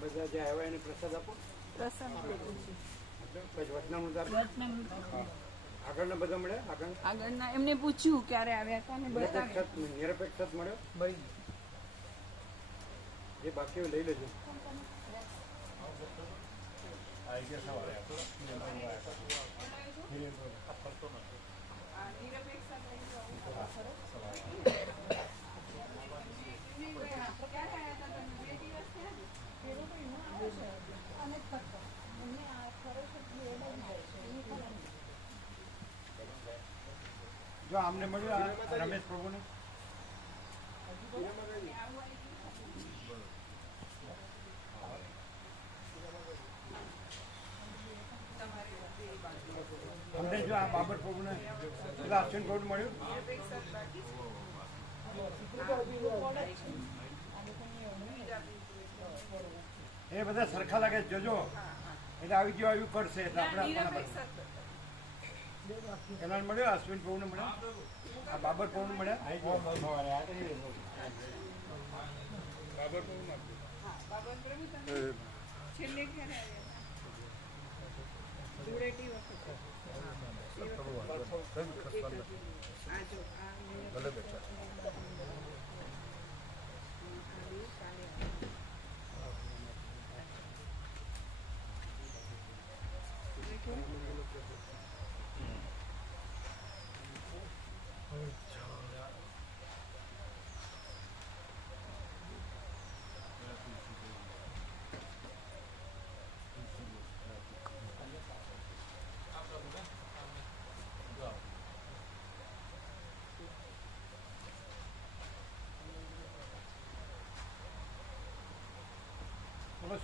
બધા જે આવ્યા એને પ્રસાદ આપો. આગળના બધા મળ્યા. આગળના એમને પૂછ્યું ક્યારે આવ્યા હતા ને નિરપેક્ષ મળ્યો. જે બાકી લઈ લેજો. જો આમને મળ્યું રમેશ પ્રભુને. અમને જો આ બાબર પ્રભુને અશ્વિન પ્રભુ મળ્યું. એ બધા સરખા લાગે જોજો, એટલે આવી ગયો આવ્યું કરશે એટલે આપણે એના મળ્યો. અશ્વિન પ્રભુને મળ્યા, આ બાબર પ્રભુને મળ્યા.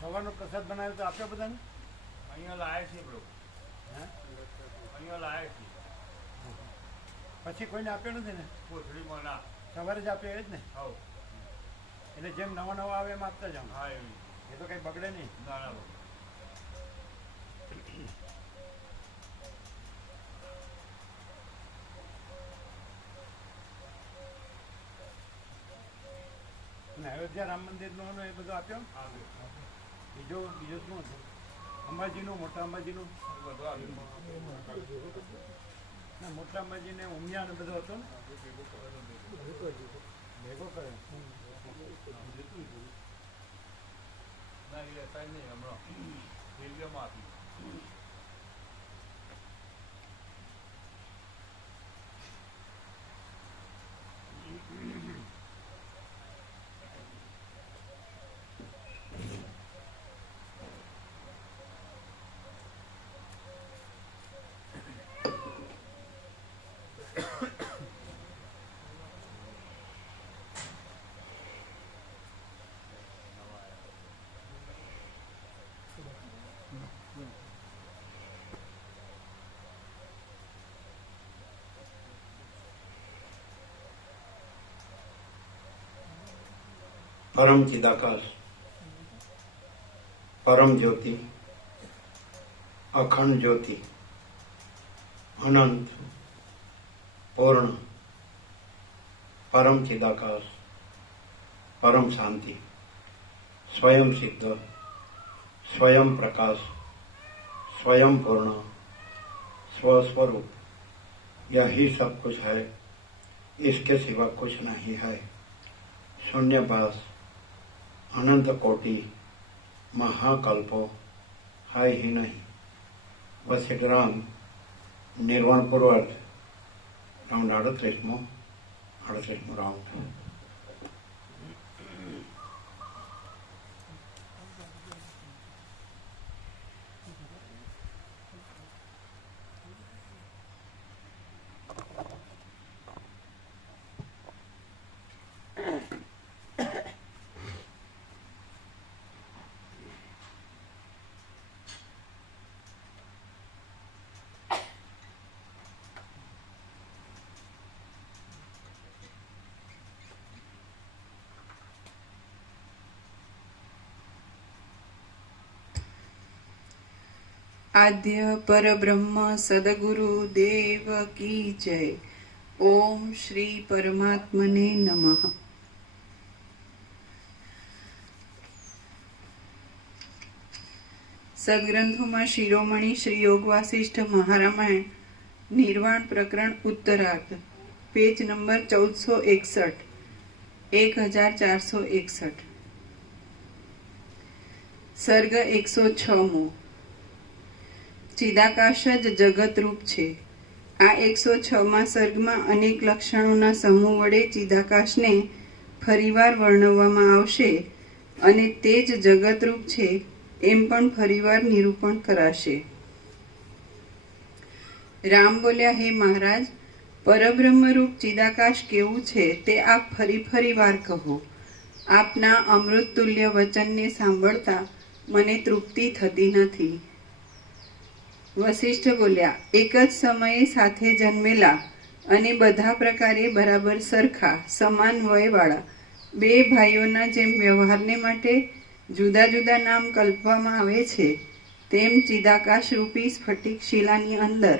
સવારનો પ્રસાદ બનાવ્યો તો આપ્યો બધાને. અહીંયા લાયા છીએ બ્રો. હે અહીંયા લાયા છીએ. પછી કોઈને આપ્યો નથી ને? કોથળીમાં ના, સવારે જ આપ્યો એ જ ને. હા, એટલે જેમ નવા નવા આવે એમ આપતા જાઓ. હા એવી. એ તો કંઈ બગડે નહીં. ના ના બ્રો. અને અયોધ્યા રામ મંદિરનો એ બધું આપ્યો. બીજું શું હતું? અંબાજીનું, મોટા અંબાજીનું બધું આવ્યું. ના, મોટા અંબાજીને ઉમિયા ને બધો હતો ને ભેગો કરે. ના એ રહેતા નહીં હમણાં રેલવેમાં આપી. परम चिदाकाश, परम ज्योति, अखंड ज्योति, अनंत, पूर्ण, परम चिदाकाश, परम शांति, स्वयं सिद्ध, स्वयं प्रकाश, स्वयं पूर्ण, स्वस्वरूप, यही सब कुछ है, इसके सिवा कुछ नहीं है। शून्यवास, अनंत कोटि, महाकल्पो है ही नहीं। बस एक राम निर्वाण पूर्वक राउंड 38मो राउंड। આદ્ય પરબ્રહ્મ સદગુરુ દેવ કી જય. ઓમ શ્રી પરમાત્મને નમઃ. સદગ્રંથોમાં શિરોમણી શ્રી યોગ વાસિષ્ઠ મહારામાયણ નિર્વાણ પ્રકરણ ઉત્તરાર્ધ, પેજ નંબર 1461, 1461. સર્ગ 106મો. ચિદાકાશ જ જગતરૂપ છે. આ 106મા સર્ગમાં અનેક લક્ષણોના સમૂહ વડે ચિદાકાશને ફરીવાર વર્ણવવામાં આવશે અને તે જ જગતરૂપ છે એમ પણ ફરીવાર નિરૂપણ કરાશે. રામ બોલ્યા, હે મહારાજ, પરબ્રહ્મરૂપ ચિદાકાશ કેવું છે તે આપ ફરી વાર કહો. આપના અમૃતતુલ્ય વચનને સાંભળતા મને તૃપ્તિ થતી નથી. વશિષ્ઠ બોલ્યા, એક જ સમયે સાથે જન્મેલા અને બધા પ્રકારે બરાબર સરખા સમાન વયવાળા બે ભાઈઓના જેમ વ્યવહારને માટે જુદા જુદા નામ કલ્પવામાં આવે છે, તેમ ચિદાકાશ રૂપી સ્ફટિક શિલાની અંદર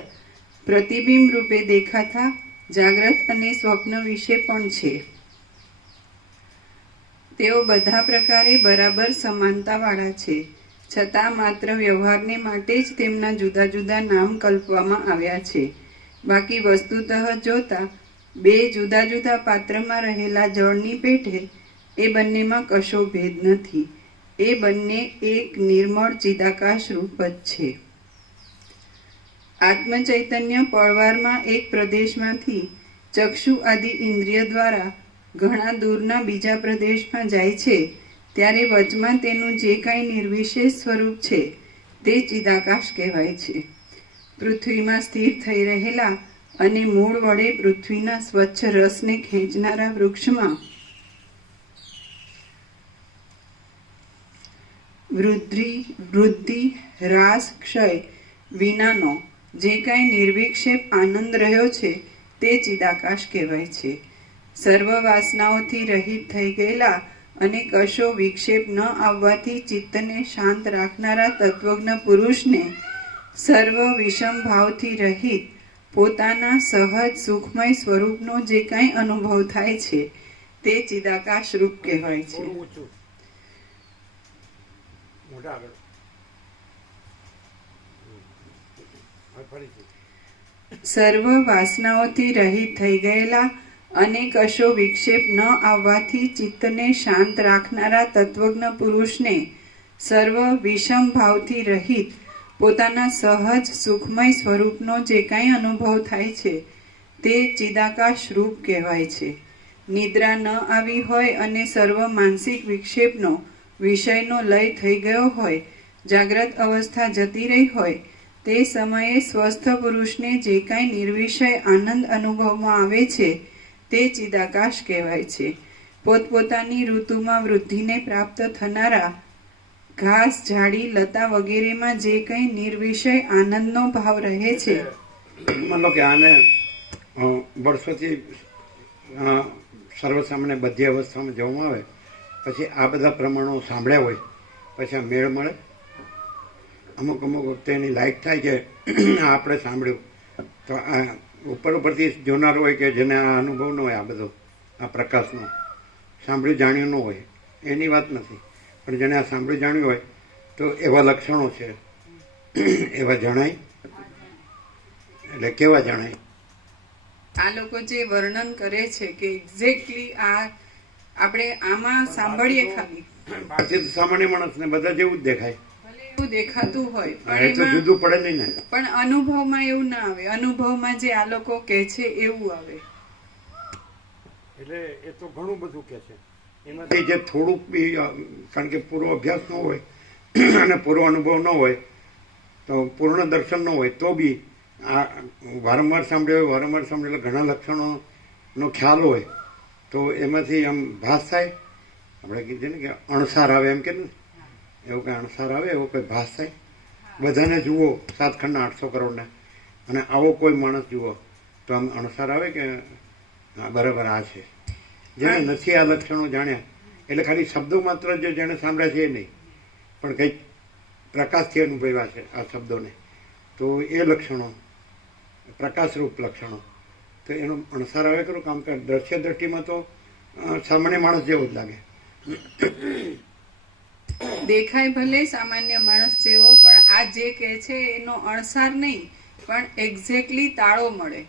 પ્રતિબિંબ રૂપે દેખાતા જાગ્રત અને સ્વપ્ન વિશે પણ છે. તેઓ બધા પ્રકારે બરાબર સમાનતાવાળા છે, છતાં માત્ર વ્યવહારને માટે જ તેમના જુદા જુદા નામ કલ્પવામાં આવ્યા છે. બાકી વસ્તુતઃ જોતા બે જુદા જુદા પાત્રમાં રહેલા જળની પેઠે એ બંનેમાં કશો ભેદ નથી. એ બંને એક નિર્મળ ચિદાકાશ રૂપ જ છે. આત્મચૈતન્ય પળવારમાં એક પ્રદેશમાંથી ચક્ષુ આદિ ઇન્દ્રિય દ્વારા ઘણા દૂરના બીજા પ્રદેશમાં જાય છે, ત્યારે વચમાં તેનું જે કાંઈ નિર્વિશેષ સ્વરૂપ છે તે ચિદાકાશ કહેવાય છે. પૃથ્વીમાં સ્થિર થઈ રહેલા અને મૂળ વડે પૃથ્વીના સ્વચ્છ રસને ખેંચનારા વૃક્ષમાં વૃદ્ધિ હ્રાસ ક્ષય વિનાનો જે કાંઈ નિર્વિક્ષેપ આનંદ રહ્યો છે તે ચિદાકાશ કહેવાય છે. સર્વ વાસનાઓથી રહિત થઈ ગયેલા અને કશો વિક્ષેપ ન આવવાથી ચિત્તને શાંત રાખનારા તત્વજ્ઞ પુરુષને સર્વ વિષમ ભાવથી રહિત પોતાના સહજ સુખમય સ્વરૂપનો જે કાંઈ અનુભવ થાય છે તે ચિદાકાશ રૂપ કહેવાય છે. સર્વ વાસનાઓથી રહિત થઈ ગયેલા અને કશો વિક્ષેપ ન આવવાથી ચિત્તને શાંત રાખનારા તત્વજ્ઞ પુરુષને સર્વ વિષમ ભાવથી રહિત પોતાના સહજ સુખમય સ્વરૂપનો જે કાંઈ અનુભવ થાય છે તે ચિદાકાશ રૂપ કહેવાય છે. નિદ્રા ન આવી હોય અને સર્વ માનસિક વિક્ષેપનો વિષયનો લય થઈ ગયો હોય, જાગ્રત અવસ્થા જતી રહી હોય, તે સમયે સ્વસ્થ પુરુષને જે કાંઈ નિર્વિષય આનંદ અનુભવમાં આવે છે તે ચિદાકાશ કહેવાય છે. પોતપોતાની ઋતુમાં વૃદ્ધિને પ્રાપ્ત થનારા ઘાસ, ઝાડી, લતા વગેરેમાં જે કંઈ નિર્વિષય આનંદનો ભાવ રહે છે. માનો કે આને વર્ષોથી સર્વસામાન્ય બધી અવસ્થામાં જવામાં આવે પછી આ બધા પ્રમાણો સાંભળ્યા હોય પછી આ મેળ મળે. અમુક વખતે એની લાયક થાય કે આપણે સાંભળ્યું તો આ ઉપરથી જોનાર હોય કે જેને આ અનુભવ ન હોય, આ બધો આ પ્રકાશનો સાંભળ્યું જાણ્યું ન હોય એની વાત નથી, પણ જેને આ સાંભળ્યું જાણ્યું હોય તો એવા લક્ષણો છે એવા જણાય. એટલે કેવા જણાય? આ લોકો જે વર્ણન કરે છે કે એક્ઝેક્ટલી આ આપણે આમાં સાંભળીએ ખાલી બહારથી સામાન્ય માણસને બધા જેવું જ દેખાય, ભલે એવું દેખાતું હોય એ તો જુદું પડે નહીં ને. પણ અનુભવમાં એવું ના આવે. અનુભવમાં જે આ લોકો કહે છે એવું આવે. એટલે એ તો ઘણું બધું કે છે. એમાંથી જે થોડુંક બી, કારણ કે પૂરો અભ્યાસ ન હોય અને પૂરો અનુભવ ન હોય તો પૂર્ણ દર્શન ન હોય તો બી આ વારંવાર સાંભળેલા ઘણા લક્ષણોનો ખ્યાલ હોય તો એમાંથી આમ ભાસ થાય. આપણે કીધે ને કે અણસાર આવે, એમ કે ને એવું કંઈ અણસાર આવે, એવો કોઈ ભાસ થાય. બધાને જુઓ 7 ખંડના 800 કરોડને, અને આવો કોઈ માણસ જુઓ તો આમ અણસાર આવે કે બરાબર આ છે. જેને નથી આ લક્ષણો જાણ્યા એટલે ખાલી શબ્દો માત્ર જે જેણે સાંભળ્યા છે એ નહીં, પણ કંઈક પ્રકાશથી અનુભવ્યા છે આ શબ્દોને, તો એ લક્ષણો પ્રકાશરૂપ લક્ષણો તો એનો અણસાર આવે ખરું કામ કે દ્રશ્ય દ્રષ્ટિમાં તો સામાન્ય માણસ જેવો જ લાગે. દેખાય ભલે સામાન્ય માણસ જેવો, પણ આ જે કહે છે એનો અણસાર નહીં, પણ એક્ઝેક્ટલી તાળો મળે.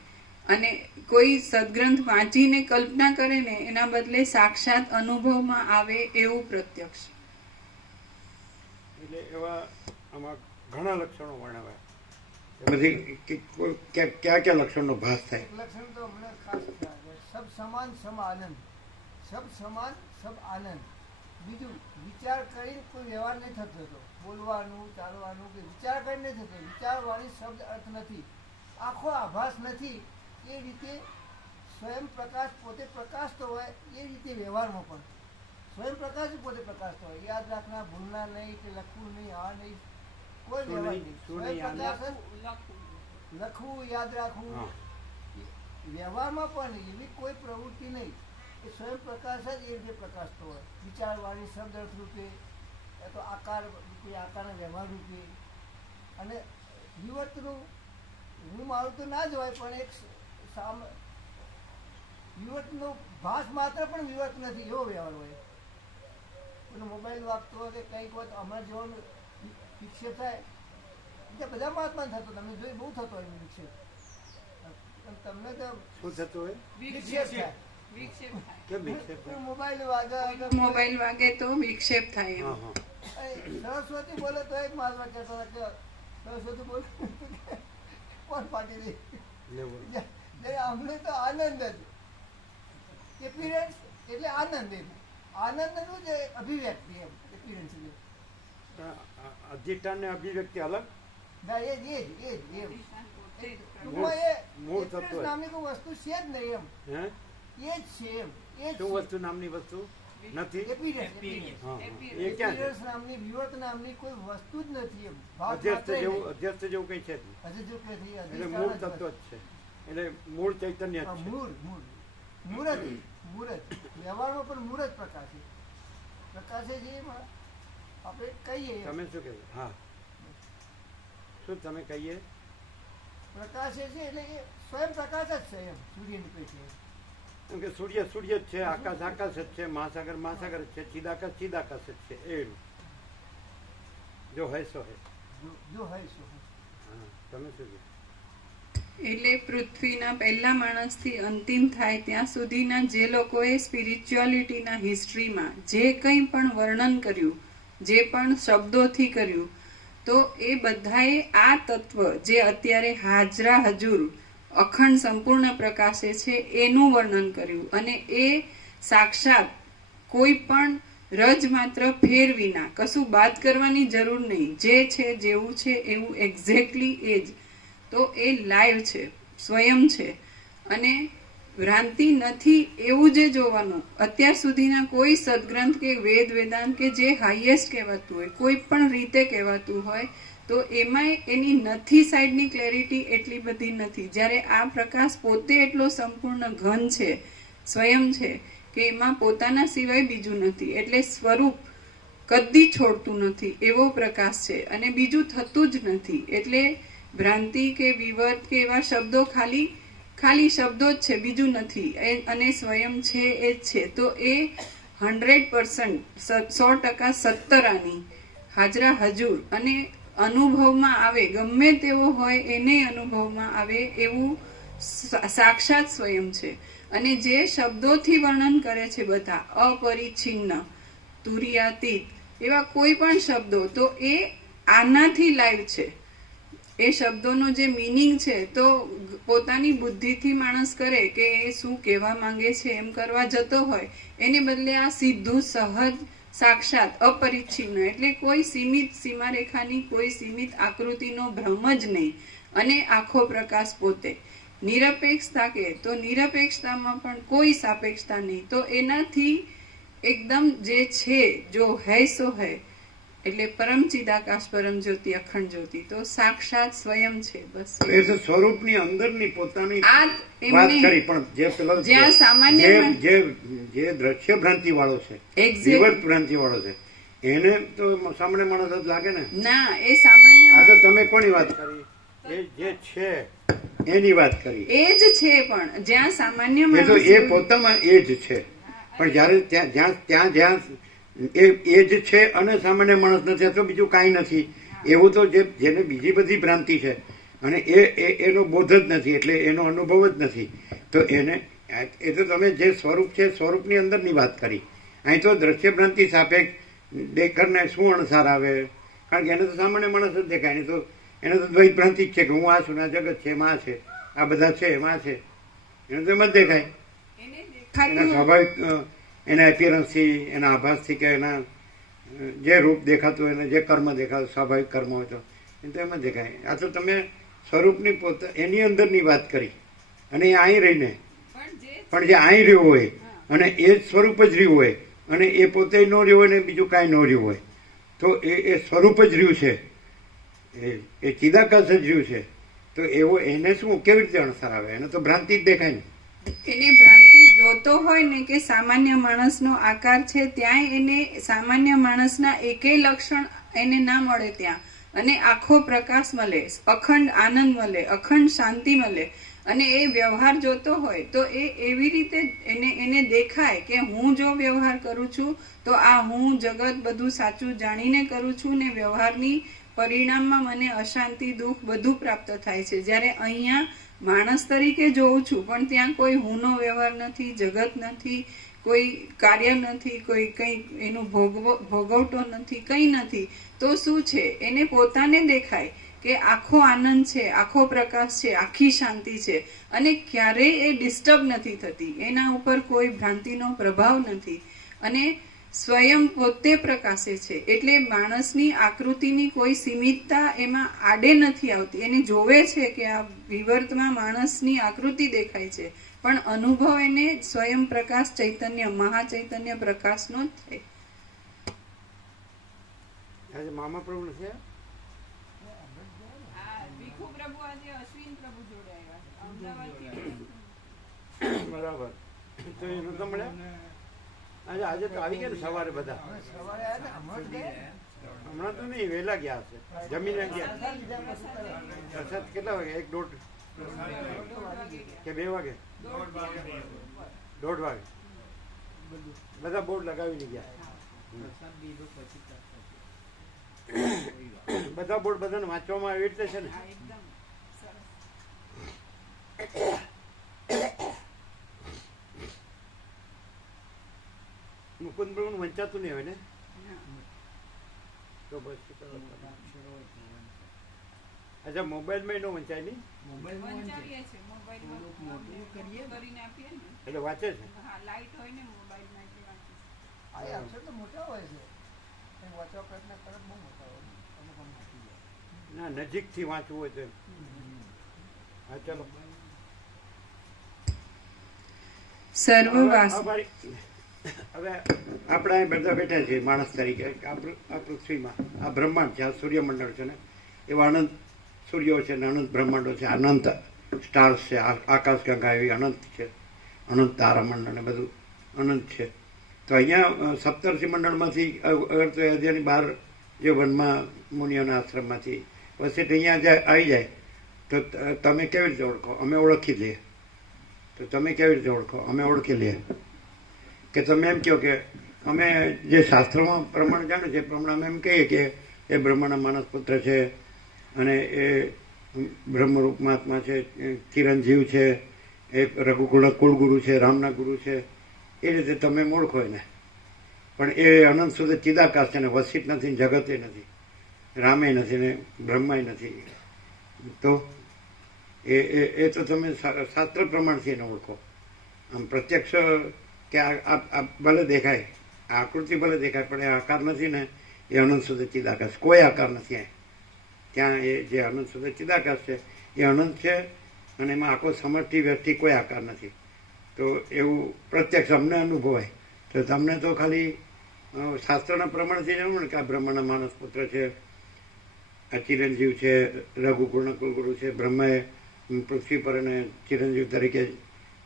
અને કોઈ સદગ્રંથ વાંચીને કલ્પના કરે ને એના બદલે સાક્ષાત અનુભવમાં આવે એવું પ્રત્યક્ષ. એટલે એવા આમાં ઘણા લક્ષણો વર્ણવાય. બધી ક્યાં ક્યાં લક્ષણનો ભાસ થાય? લક્ષણ તો હમણાં ખાસ ખ્યાલ છે. સબ સમાન સમ આનંદ, સબ સમાન સબ આનંદ. બીજું વિચાર કરીને કોઈ વ્યવહાર નહીં થતો હતો, બોલવાનું ચાલવાનું કે વિચાર કરીને નહીં થતો. વિચારવાળી શબ્દ અર્થ નથી, આખો આભાસ નથી. એ રીતે સ્વયં પ્રકાશ પોતે પ્રકાશતો હોય એ રીતે વ્યવહારમાં પણ સ્વયં પ્રકાશ પોતે પ્રકાશતો હોય. યાદ રાખના, ભૂલના નહીં કે લખવું નહીં, આ નહીં, કોઈ વ્યવહાર નહીં. સ્વયં પ્રકાશ લખવું, યાદ રાખવું, વ્યવહારમાં પણ એવી કોઈ પ્રવૃત્તિ નહીં. એ સ્વયં પ્રકાશ જ એ રીતે પ્રકાશતો હોય. વિચારવાળી શબ્દ અર્થ રૂપે, તો આકાર રૂપે, આકારના વ્યવહાર રૂપે. અને યુવતનું હું મારું તો ના જ હોય, પણ એક યુવતનો ભાસ માત્ર પણ યુવત નથી એવો વ્યવહાર હોય. પેલો મોબાઈલ વાગતો હોય કે કંઈક હોય તો હમણાં જેવો વિક્ષેપ થાય, એટલે બધા મહાત્મા થતો, તમે જોઈ બહુ થતો હોય વિક્ષેપ. તમને તો શું થતું હોય? વિક્ષેપ થાય. કેમ વિક્ષેપ થાય? મોબાઈલ વાગે તો વિક્ષેપ થાય એમ. સરસ્વતી બોલે તો એક મહાત્મા કહેતો હતા કે સરસ્વતી બોલે કોણ પાટી દે. અમને તો આનંદ જ એપિરન્સ એટલે આનંદ. એમ આનંદનું જ અભિવ્યક્તિ એમ એપિરન્સ. અધિષ્ઠાન ને અભિવ્યક્તિ અલગ. ના એ જ એમ ટૂંકમાં એ એપિરન્સ નામની કોઈ વસ્તુ છે જ નહીં એમ. હે? એ જ છે એમ. એ જ શું વસ્તુ નામની વસ્તુ નથી? એપિરન્સ નામની વિવર્ત નામની કોઈ વસ્તુ જ નથી એમ. અધ્યસ્થ જેવું કઈ છે જ નહીં. એટલે મૂળ તત્વ જ છે. એટલે મૂળ ચૈતન્ય જ છે. મૂર્ત વ્યવહારમાં પણ મૂળ જ પ્રકાશે. પ્રકાશે છે એમાં આપણે કહીએ. તમે શું કહેવું? હા, શું તમે કહીએ? પ્રકાશે છે એટલે એ સ્વયં પ્રકાશ જ છે એમ. સૂર્ય નીકળે છે કેમ કે સૂર્ય સૂર્ય જ છે, આકાશ આકાશ જ છે, મહાસાગર મહાસાગર જ છે, ચિદાકાશ ચિદાકાશ જ છે. એ જો હૈ સો હૈ. જો હોય શું. હા, તમે શું કહેવું? એટલે પૃથ્વીના પહેલા માણસથી અંતિમ થાય ત્યાં સુધીના જે લોકોએ સ્પિરિચ્યુઆલિટીના હિસ્ટ્રીમાં જે કંઈ પણ વર્ણન કર્યું, જે પણ શબ્દોથી કર્યું, તો એ બધાએ આ તત્વ જે અત્યારે હાજરા હજુર અખંડ સંપૂર્ણ પ્રકાશે છે એનું વર્ણન કર્યું. અને એ સાક્ષાત કોઈ પણ રજ માત્ર ફેર વિના, કશું બાદ કરવાની જરૂર નહીં, જે છે જેવું છે એવું એક્ઝેક્ટલી એ જ. તો એ લાઈવ છે, સ્વયં છે, અને ભ્રાંતિ નથી એવું જે જોવાનું. અત્યાર સુધીના કોઈ સદગ્રંથ કે વેદ વેદાંત કે જે હાઈએસ્ટ કહેવાતું હોય, કોઈ પણ રીતે કહેવાતું હોય, તો એમાંય એની નથી સાઈડની ક્લેરિટી એટલી બધી નથી. જ્યારે આ પ્રકાશ પોતે એટલો સંપૂર્ણ ઘન છે, સ્વયં છે, કે એમાં પોતાના સિવાય બીજું નથી. એટલે સ્વરૂપ કદી છોડતું નથી એવો પ્રકાશ છે, અને બીજું થતું જ નથી. એટલે ભ્રાંતિ કે વિવર્ત કે એવા શબ્દો ખાલી શબ્દો જ છે, બીજું નથી. અને સ્વયં છે એ જ છે. તો એ 100% 100% સત્તરાની હાજરા હજુર અને અનુભવમાં આવે, ગમે તેવો હોય એને અનુભવમાં આવે એવું સાક્ષાત સ્વયં છે. અને જે શબ્દોથી વર્ણન કરે છે બધા અપરિચ્છિન્ન, તુર્યાતીત, એવા કોઈ પણ શબ્દો, તો એ આનાથી લાઈવ છે. એ શબ્દોનો જે મિનિંગ છે તો પોતાની બુદ્ધિથી માણસ કરે કે એ શું કહેવા માંગે છે એમ કરવા જતો હોય, એને બદલે આ સીધું સહજ સાક્ષાત અપરિચ્છિન્ન, એટલે કોઈ સીમિત સીમારેખાની, કોઈ સીમિત આકૃતિનો ભ્રમ જ નહીં. અને આખો પ્રકાશ પોતે નિરપેક્ષતા કે તો નિરપેક્ષતામાં પણ કોઈ સાપેક્ષતા નહીં. તો એનાથી એકદમ જે છે, જો હૈ સો હૈ, એટલે પરમ ચિદાકાશ પરમ જ્યોતિ અખંડ જ્યોતિ, તો સાક્ષાત સ્વયં છે. બસ એ તો સ્વરૂપની અંદરની પોતાની આ વાત કરી. પણ જે પેલો જ્યાં સામાન્ય જે દ્રશ્ય ભ્રાંતિ વાળો છે, Exact. વિવર્ત ભ્રાંતિ વાળો છે, એને તો સામાન્ય માણસ જ લાગે ને. ના, એ સામાન્ય આ તો તમે કોની વાત કરી? એ જે છે એની વાત કરી. એ જ છે, પણ જ્યાં સામાન્ય એ તો માણસ એ પોતામાં એ જ છે, પણ જયારે જ્યાં એ જ છે અને સામાન્ય માણસ નથી તો બીજું કાંઈ નથી, એવું તો જેને બીજી બધી ભ્રાંતિ છે અને એનો બોધ જ નથી, એટલે એનો અનુભવ જ નથી, તો એને એ તો તમે જે સ્વરૂપ છે સ્વરૂપની અંદરની વાત કરી. અહીં તો દ્રશ્ય ભ્રાંતિ સાપેક્ષ દેખરને શું અણસાર આવે, કારણ કે એને તો સામાન્ય માણસ જ દેખાય, એને તો દ્વૈત ભ્રાંતિ જ છે કે હું આ છું ને આ જગત છે એમાં છે, આ બધા છે એમાં છે, એને તો એમ જ દેખાય. એના સ્વાભાવિક એના એપિયરન્સથી, એના આભાસથી કે એના જે રૂપ દેખાતું હોય, એને જે કર્મ દેખાતું, સ્વાભાવિક કર્મ હોય તો એ તો એમ જ દેખાય. આ તો તમે સ્વરૂપની પોતે એની અંદરની વાત કરી, અને એ અહીં રહીને પણ જે અહીં રહ્યું હોય અને એ જ સ્વરૂપ જ રહ્યું હોય અને એ પોતે ન રહ્યું હોય ને બીજું કાંઈ ન રહ્યું હોય, તો એ સ્વરૂપ જ રહ્યું છે, એ ચિદાકાશ જ રહ્યું છે, તો એવો એને શું કેવી રીતે અણસાર આવે? એને તો ભ્રાંતિ જ દેખાય ને. એને ભ્રાંતિ જોતો હોય ને કે સામાન્ય માણસનો આકાર છે, ત્યાં એને સામાન્ય માણસના એકેય લક્ષણ એને ના મળે ત્યાં, અને આખો પ્રકાશ મળે, અખંડ આનંદ મળે, અખંડ શાંતિ મળે, અને એ વ્યવહાર જોતો હોય તો એ એવી રીતે એને દેખાય કે હું જો વ્યવહાર કરું છું તો આ હું જગત બધું સાચું જાણીને કરું છું ને વ્યવહારની પરિણામમાં મને અશાંતિ, દુઃખ બધું પ્રાપ્ત થાય છે. જ્યારે અહીંયા માણસ તરીકે જોઉં છું પણ ત્યાં કોઈ હુંનો વ્યવહાર નથી, જગત નથી, કોઈ કાર્ય નથી, કોઈ કંઈ એનું ભોગવટો નથી, કંઈ નથી, તો શું છે? એને પોતાને દેખાય કે આખો આનંદ છે, આખો પ્રકાશ છે, આખી શાંતિ છે, અને ક્યારેય એ ડિસ્ટર્બ નથી થતી, એના ઉપર કોઈ ભ્રાંતિનો પ્રભાવ નથી, અને સ્વયં પોતે પ્રકાશે છે. એટલે માણસની આકૃતિની કોઈ સીમિતતા એમાં આડે નથી આવતી. એને જોવે છે કે આ વિવર્તમાં માણસની આકૃતિ દેખાય છે, પણ અનુભવ એને સ્વયં પ્રકાશ ચૈતન્ય, મહાચૈતન્ય પ્રકાશનો જ થાય. આજે મામા પ્રભુ નથી બરાબર, તો એ નતો મળ્યા. આજે તો આવી ગયા ને સવારે બધા, સવારે આવ્યા ને, હમણાં જ ગયા. હમણાં તો નહીં, વહેલા ગયા હશે, જમીને ગયા. વરસાદ કેટલા વાગે? 1-1:30 કે 2 વાગે? 1:30 વાગે બધા બોર્ડ લગાવીને ગયા. બધા બોર્ડ બધાને વાંચવામાં આવી રીતે છે ને. મુકુંદ પ્રભુ વંચાતું નહીં હોય ને, તો બસ અચ્છા મોબાઈલમાં ન વંચાય નહીં, એટલે વાંચે છે. આ અક્ષર તો મોટા હોય છે, વાંચવા પ્રયત્ન કરે બહુ મોટા હોય, અમુક નાખી જાય. ના, નજીકથી વાંચવું હોય તો. હા, ચલો. સર્વવાસ હવે આપણે અહીં બધા બેઠા છીએ માણસ તરીકે, આ પૃથ્વીમાં, આ બ્રહ્માંડ છે, આ સૂર્યમંડળ છે ને, એવા અનંત સૂર્યો છે ને અનંત બ્રહ્માંડો છે, અનંત સ્ટાર્સ છે, આકાશગંગા એવી અનંત છે, અનંત તારામંડળ ને બધું અનંત છે. તો અહીંયા સપ્તર્ષિ મંડળમાંથી અગર તો અધ્યાની બહાર જે વનમાં મુનિઓના આશ્રમમાંથી વસેટ અહીંયા આવી જાય તો તમે કેવી રીતે ઓળખો? અમે ઓળખી લઈએ. તો તમે કેવી રીતે ઓળખો? અમે ઓળખી લઈએ. કે તમે એમ કહો કે અમે જે શાસ્ત્રોમાં પ્રમાણ જાણ્યું છે એ પ્રમાણે અમે એમ કહીએ કે એ બ્રહ્માના માનસ પુત્ર છે અને એ બ્રહ્મરૂપ મહાત્મા છે, ચિરંજીવ છે, એ રઘુકુળ કુલગુરુ છે, રામના ગુરુ છે, એ રીતે તમે ઓળખો એને. પણ એ અનંત સુધી ચિદાકાશ છે ને, વસિત નથી, જગતે નથી, રામે નથી ને બ્રહ્માય નથી. તો એ તો તમે શાસ્ત્ર પ્રમાણથી એને ઓળખો. આમ પ્રત્યક્ષ કે આ ભલે દેખાય, આ આકૃતિ ભલે દેખાય, પણ એ આકાર નથી ને, એ અનંત સુધી ચિદાકાશ, કોઈ આકાર નથી. ત્યાં એ જે અનંત સુધી ચિદાકાશ છે એ અનંત છે અને એમાં આખો સમષ્ટિ વ્યક્તિ કોઈ આકાર નથી. તો એવું પ્રત્યક્ષ અમને અનુભવાય. તો તમને તો ખાલી શાસ્ત્રના પ્રમાણથી જાણવું ને કે આ બ્રહ્માના માનસ પુત્ર છે, આ ચિરંજીવ છે, રઘુકુળના કુલગુરુ છે, બ્રહ્માએ પૃથ્વી પર અને ચિરંજીવ તરીકે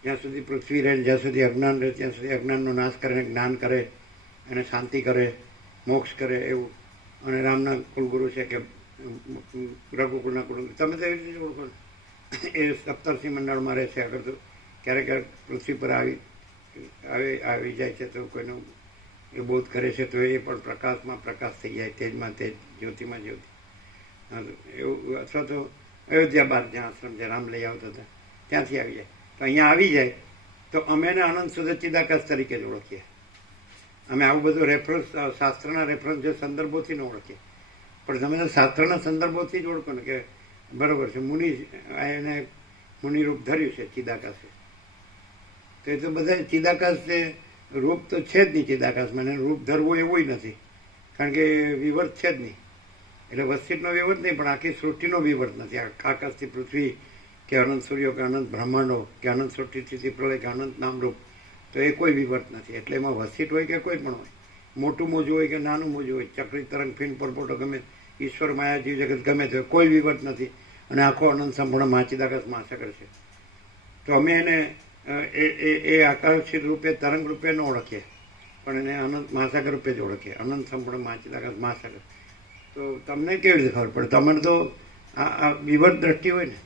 જ્યાં સુધી પૃથ્વી રહે, જ્યાં સુધી અજ્ઞાન રહે, ત્યાં સુધી અજ્ઞાનનો નાશ કરે, જ્ઞાન કરે અને શાંતિ કરે, મોક્ષ કરે એવું. અને રામના કુલગુરુ છે કે રઘુકુળના કુળ તમે તો એવી રીતે ઓળખો ને. એ સપ્તર્ષિ મંડળમાં રહે છે. આગળ તો ક્યારેક ક્યારેક પૃથ્વી પર આવી જાય છે તો કોઈનું એ બોધ કરે છે તો એ પણ પ્રકાશમાં પ્રકાશ થઈ જાય, તેજમાં તેજ, જ્યોતિમાં જ્યોતિ. એવું અથવા તો અયોધ્યા બાર જ્યાં આશ્રમ છે રામ લઈ આવતા હતા ત્યાંથી આવી જાય. તો અહીંયા આવી જાય તો અમે એને અનંત શુદ્ધ ચિદાકાશ તરીકે જ ઓળખીએ. અમે આવું બધું રેફરન્સ, શાસ્ત્રના રેફરન્સ જે સંદર્ભોથી ન ઓળખીએ. પણ તમે તો શાસ્ત્રના સંદર્ભોથી જ ઓળખો ને કે બરોબર છે, મુનિ એને મુનિરૂપ ધર્યું છે ચિદાકાશે. તો એ તો બધા ચિદાકાશ છે, રૂપ તો છે જ નહીં ચિદાકાશમાં, એને રૂપ ધરવું એવું નથી, કારણ કે વિવર્ત છે જ નહીં. એટલે વસ્તિનો વિવર્ત નહીં, પણ આખી સૃષ્ટિનો વિવર્ત નથી. આકાશથી પૃથ્વી કે અનંત સૂર્યો કે અનંત બ્રહ્માંડો કે અનંત સૃષ્ટિથી પ્રલય કે અનંત નામરૂપ, તો એ કોઈ વિવર્ત નથી. એટલે એમાં વસિત હોય કે કોઈ પણ હોય, મોટું મોજું હોય કે નાનું મોજું હોય, ચક્રી તરંગ ફીણ પરપોટો ગમે, ઈશ્વર માયા જીવ જગત ગમે તે, કોઈ વિવર્ત નથી. અને આખો અનંત સંપૂર્ણ મહાચિદાકાશ મહાસાગર છે. તો અમે એને એ આકાશી રૂપે તરંગ રૂપે ન ઓળખીએ, પણ એને અનંત મહાસાગર રૂપે જ ઓળખીએ, અનંત સંપૂર્ણ મહાચિદાકાશ મહાસાગર. તો તમને કેવી રીતે ખબર પડે? તમારે તો આ વિવર્ત દ્રષ્ટિ હોય ને,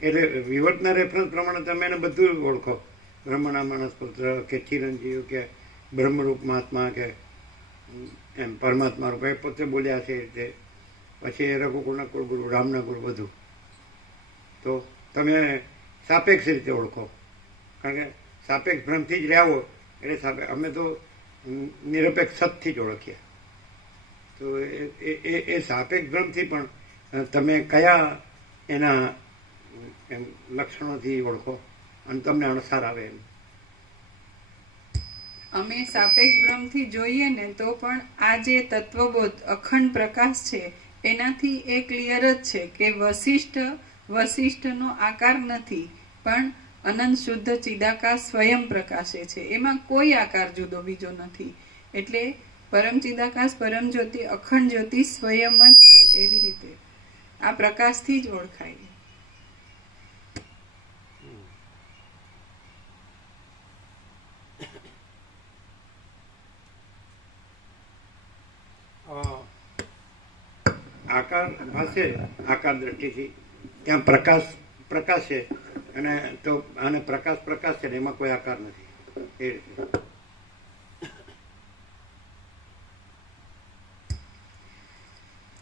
એટલે વિવર્તના રેફરન્સ પ્રમાણે તમે એને બધું ઓળખો. બ્રહ્મણા માણસ પુત્ર કે ચિરંજીવ કે બ્રહ્મરૂપ મહાત્મા કે એમ પરમાત્મા રૂપ એ પોતે બોલ્યા છે એ રીતે. પછી એ રઘુકુળના કુળગુરુ, રામના ગુરુ, બધું. તો તમે સાપેક્ષ રીતે ઓળખો, કારણ કે સાપેક્ષ ભ્રમથી જ રહ્યા હો એટલે અમે તો નિરપેક્ષ સતથી જ ઓળખીએ. તો એ સાપેક્ષ ભ્રમથી પણ તમે કયા એના એમ લક્ષણોથી ઓળખો અને તમને અણસાર આવે એમ. અમે સાપેક્ષ ભ્રમથી જોઈએ ને તો પણ આ જે તત્વબોધ અખંડ પ્રકાશ છે એનાથી એ ક્લિયર જ છે કે વશિષ્ઠનો આકાર નથી, પણ અનંત શુદ્ધ ચિદાકાશ સ્વયં પ્રકાશે છે. એમાં કોઈ આકાર જુદો બીજો નથી. એટલે પરમ ચિદાકાશ, પરમ જ્યોતિ, અખંડ જ્યોતિ સ્વયં જ છે. એવી રીતે આ પ્રકાશથી જ ઓળખાય. આકાર ભાષે આકાર દ્રષ્ટિથી ત્યાં પ્રકાશ છે, અને તો આને પ્રકાશ છે ને એમાં કોઈ આકાર નથી. એ રીતે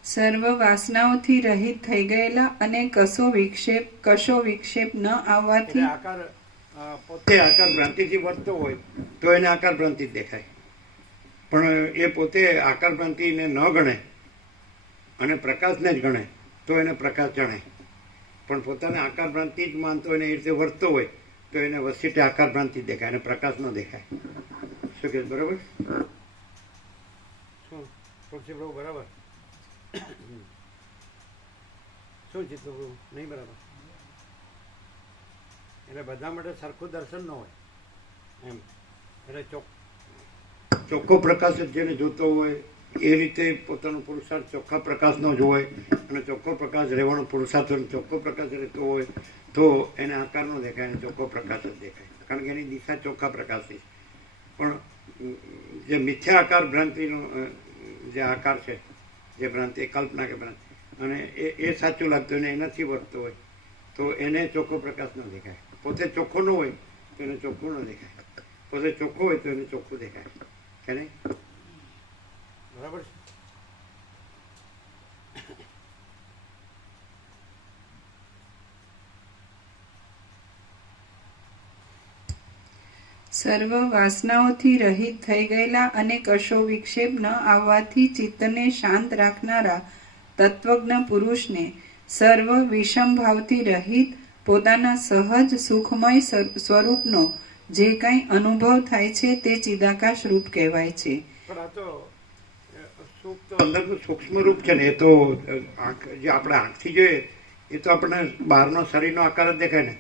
સર્વ વાસનાઓથી રહિત થઈ ગયેલા અને કશો વિક્ષેપ ન આવવાથી આકાર પોતે આકાર ભ્રાંતિથી વર્તતો હોય તો એને આકાર ભ્રાંતિ જ દેખાય. પણ એ પોતે આકાર ભ્રાંતિને ન ગણે અને પ્રકાશને જ ગણે તો એને પ્રકાશ જણાય. પણ પોતાને આકાર ભ્રાંતિ જ માનતો હોય ને એ રીતે વર્તતો હોય તો એને વસીટે આકાર ભ્રાંતિ જ દેખાય અને પ્રકાશ ન દેખાય. શું કે બરાબર? શું તુલસી પ્રભુ બરાબર? શું ચિત્તો પ્રભુ નહીં બરાબર? એટલે બધા માટે સરખું દર્શન ન હોય એમ. એટલે ચોખ્ખો પ્રકાશ જ જેને જોતો હોય એ રીતે પોતાનો પુરુષાર્થ ચોખ્ખા પ્રકાશનો જ હોય, અને ચોખ્ખો પ્રકાશ રહેવાનો પુરુષાર્થ હોય, ચોખ્ખો પ્રકાશ રહેતો હોય તો એને આકાર ન દેખાય, એને ચોખ્ખો પ્રકાશ જ દેખાય, કારણ કે એની દિશા ચોખ્ખા પ્રકાશથી. પણ જે મિથ્યા આકાર ભ્રાંતિનો જે આકાર છે, જે ભ્રાંતિ એ કલ્પના કે ભ્રાંતિ, અને એ સાચું લાગતું હોય ને એનાથી વર્તતો હોય તો એને ચોખ્ખો પ્રકાશ ન દેખાય. પોતે ચોખ્ખો ન હોય તો એને ચોખ્ખું ન દેખાય, પોતે ચોખ્ખો હોય તો એને ચોખ્ખું દેખાય. કે નહીં? બરાબર છે. સર્વ વાસનાઓથી રહિત થઈ ગયેલા અને કશો વિક્ષેપ ન આવવાથી ચિત્તને શાંત રાખનારા તત્વજ્ઞ પુરુષને સર્વ વિષમ ભાવથી રહિત પોતાના સહજ સુખમય સ્વરૂપનો જે કંઈ અનુભવ થાય છે તે ચિદાકાશ રૂપ કહેવાય છે. પણ આ તો સુખ તો અંદરનું સૂક્ષ્મ રૂપ છે ને, એ તો જે આપણે આંખથી જોઈએ એ તો આપણને બહારનો શરીરનો આકાર જ દેખાય ને.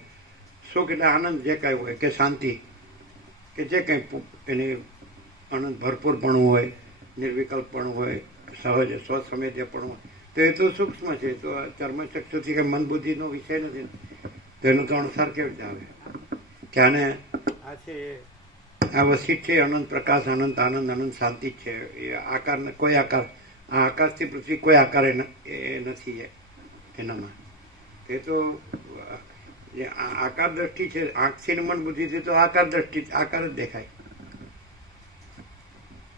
સુખ એટલે આનંદ જે કાંઈ હોય કે શાંતિ કે જે કંઈ એની આનંદ ભરપૂરપણું હોય, નિર્વિકલ્પપણું હોય, સહજ સ્વસમેધ્યપણું હોય, તો એ તો સૂક્ષ્મ છે. તો ચર્મચક્ષુથી કે મન બુદ્ધિનો વિષય નથી. તો એનો તો અણસાર કેવી રીતે આવે કે આને આ છે, આ વસિત છે, અનંત પ્રકાશ, અનંત આનંદ, અનંત શાંતિ જ છે. એ આકાર કોઈ આકાર આ આકાશથી પૃથ્વી કોઈ આકાર એ નથી એનામાં. એ તો જે આકાર દ્રષ્ટિ છે, આંખથી મન બુદ્ધિથી તો આકાર દ્રષ્ટિ, આકાર જ દેખાય.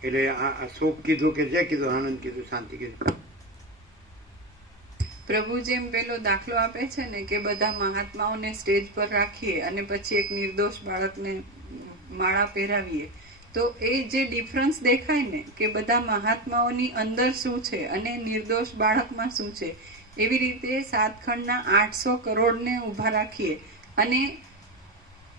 એટલે આ સુખ કીધું કે જે કીધું, આનંદ કીધું, શાંતિ કીધું. પ્રભુ જેમ પેલો દાખલો આપે છે ને કે બધા મહાત્માઓને સ્ટેજ પર રાખીએ અને પછી એક નિર્દોષ બાળકને માળા પહેરાવીએ, તો એ જે ડિફરન્સ દેખાય ને કે બધા મહાત્માઓની અંદર શું છે અને નિર્દોષ બાળકમાં શું છે, એવી રીતે સાતખંડના 800 કરોડને ઊભા રાખીએ અને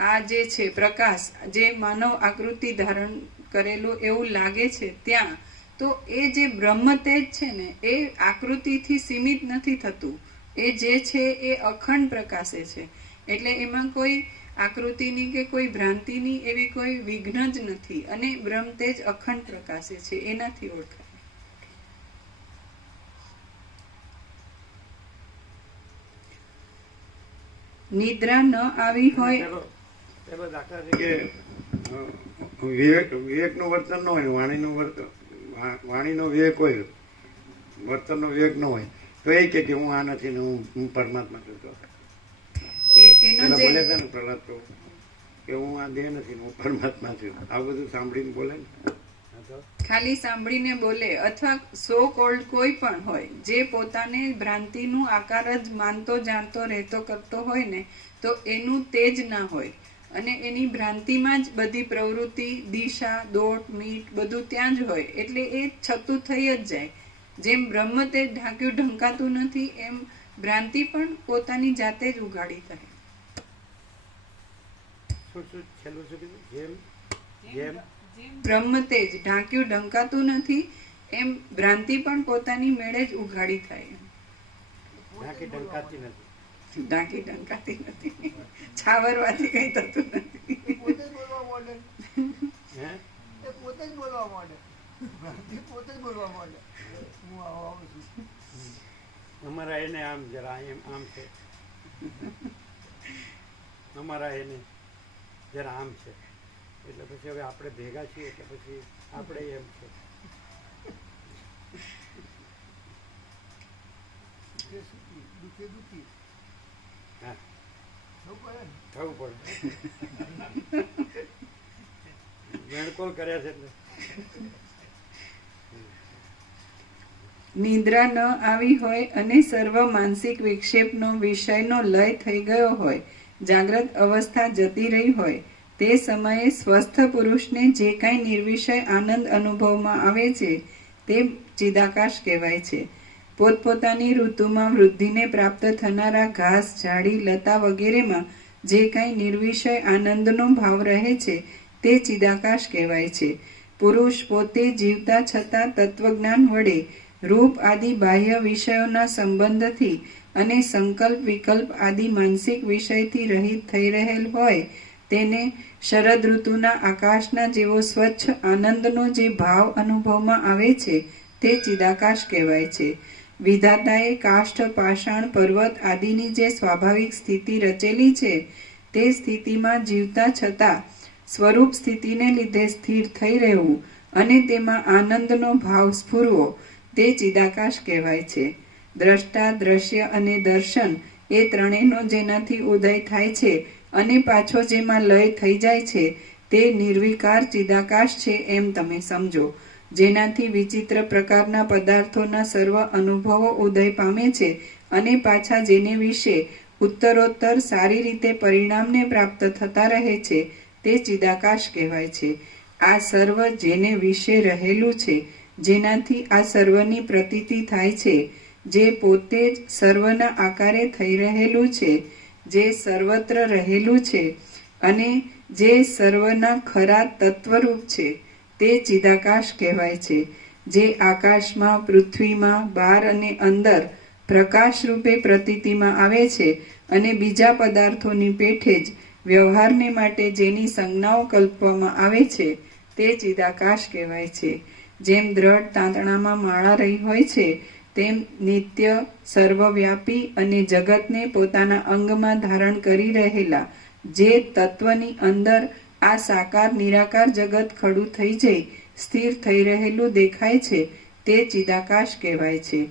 આ જે છે પ્રકાશ, જે માનવ આકૃતિ ધારણ કરેલું એવું લાગે છે ત્યાં, તો એ જે બ્રહ્મ તેજ છે ને એ આકૃતિથી સીમિત નથી થતું. એ જે છે એ અખંડ પ્રકાશે છે. એટલે એમાં કોઈ આકૃતિની કે કોઈ ભ્રાંતિની એવી કોઈ વિઘ્ન જ નથી અને બ્રહ્મ તેજ અખંડ પ્રકાશે છે, એનાથી ઓળખાય. નિદ્રા ન આવી હોય, પેલો દાખલા તરીકે વિવેકનું વર્તન ન હોય, વાણીનો વિવેક હોય, વર્તનનો વિવેક ન હોય, તો એ કે હું આ નથી ને હું પરમાત્મા છું. તો એનો બોલે જે છે ને પ્રહલાદ તો કે હું આ દેહ નથી ને હું પરમાત્મા છું. આ બધું સાંભળીને બોલે ને, ખાલી સાંભળીને બોલે અથવા સો કોલ્ડ કોઈ પણ હોય જે પોતાને ભ્રાંતિનું આકાર જ માનતો જાણતો રહેતો કરતો હોય ને, તો એનું તેજ ના હોય અને એની ભ્રાંતિમાં જ બધી પ્રવૃત્તિ, દિશા, દોટ, મીટ બધું ત્યાં જ હોય. એટલે એ છતું થઈ જ જાય. જેમ બ્રહ્મ તે ઢાંક્યું ઢંકાતું નથી, એમ ભ્રાંતિ પણ પોતાની જાતે જ ઉગાડી થાય. શું છેલ્લું શું કીધું? જેમ બ્રહ્મ તેજ ઢાંક્યું ઢંકાતું નથી, એમ ભ્રાંતિ પણ પોતાની મેળે જ ઉઘાડી થાય. ઢાંકી ઢંકાતી નથી. ઢાંકી ઢંકાતી નથી, છાવરવાથી કઈ થતું નથી. પોતે જ બોલવા માંડે, હે? એ પોતે જ બોલવા માંડે, ભ્રાંતિ પોતે જ બોલવા માંડે. હું આવું છું. અમારા એને આમ જરા એમ આમ છે, અમારા એને જરા આમ છે, એટલે પછી હવે આપણે ભેગા છીએ એટલે પછી આપણે એમ છે. દુઃખે દુઃખી હા, થવું પડે ને. થવું પડે. વેણકોલ કર્યા છે એટલે નિદ્રા ન આવી હોય અને સર્વ માનસિક વિક્ષેપનો વિષયનો લય થઈ ગયો હોય, જાગ્રત અવસ્થા જતી રહી હોય, તે સમયે સ્વસ્થ પુરુષને જે કાંઈ નિર્વિષય આનંદ અનુભવમાં આવે છે તે ચિદાકાશ કહેવાય છે. પોતપોતાની ઋતુમાં વૃદ્ધિને પ્રાપ્ત થનારા ઘાસ, ઝાડી, લતા વગેરેમાં જે કાંઈ નિર્વિષય આનંદનો ભાવ રહે છે તે ચિદાકાશ કહેવાય છે. પુરુષ પોતે જીવતા છતાં તત્વજ્ઞાન વડે રૂપ આદિ બાહ્ય વિષયોના સંબંધથી અને સંકલ્પ વિકલ્પ આદિ માનસિક વિષયથી રહિત થઈ રહેલ હોય, તેને શરદ ઋતુના આકાશના જેવો સ્વચ્છ આનંદનો જે ભાવ અનુભવમાં આવે છે તે ચિદાકાશ કહેવાય છે. વિધાતાએ કાષ્ઠ, પાષાણ, પર્વત આદિની જે સ્વાભાવિક સ્થિતિ રચેલી છે તે સ્થિતિમાં જીવતા છતાં સ્વરૂપ સ્થિતિને લીધે સ્થિર થઈ રહેવું અને તેમાં આનંદનો ભાવ સ્ફુરવો તે ચિદાકાશ કહેવાય છે. દ્રષ્ટા, દ્રશ્ય અને દર્શન એ ત્રણેયનો જેનાથી ઉદય થાય છે અને પાછો જેમાં લય થઈ જાય છે તે નિર્વિકાર ચિદાકાશ છે એમ તમે સમજો. જેનાથી વિચિત્ર પ્રકારના પદાર્થોના સર્વ અનુભવો ઉદય પામે છે અને પાછા જેને વિશે ઉત્તરોત્તર સારી રીતે પરિણામને પ્રાપ્ત થતા રહે છે તે ચિદાકાશ કહેવાય છે. આ સર્વ જેને વિશે રહેલું છે, જેનાથી આ સર્વની પ્રતીતિ થાય છે, જે પોતે જ સર્વના આકારે થઈ રહેલું છે, જે સર્વત્ર રહેલું છે અને જે સર્વના ખરા તત્વરૂપ છે તે ચિદાકાશ કહેવાય છે. જે આકાશમાં, પૃથ્વીમાં, બહાર અને અંદર પ્રકાશ રૂપે પ્રતીતિમાં આવે છે અને બીજા પદાર્થોની પેઠે જ વ્યવહારને માટે જેની સંજ્ઞાઓ કલ્પવામાં આવે છે તે ચિદાકાશ કહેવાય છે. જેમ દ્રઢ તાંતણામાં માળા રહી હોય છે, તેમ નિત્ય, સર્વવ્યાપી અને જગતને પોતાના અંગમાં ધારણ કરી રહેલા જે તત્વની અંદર આ સાકાર નિરાકાર જગત ખડું થઈ જઈ સ્થિર થઈ રહેલું દેખાય છે તે ચિદાકાશ કહેવાય છે.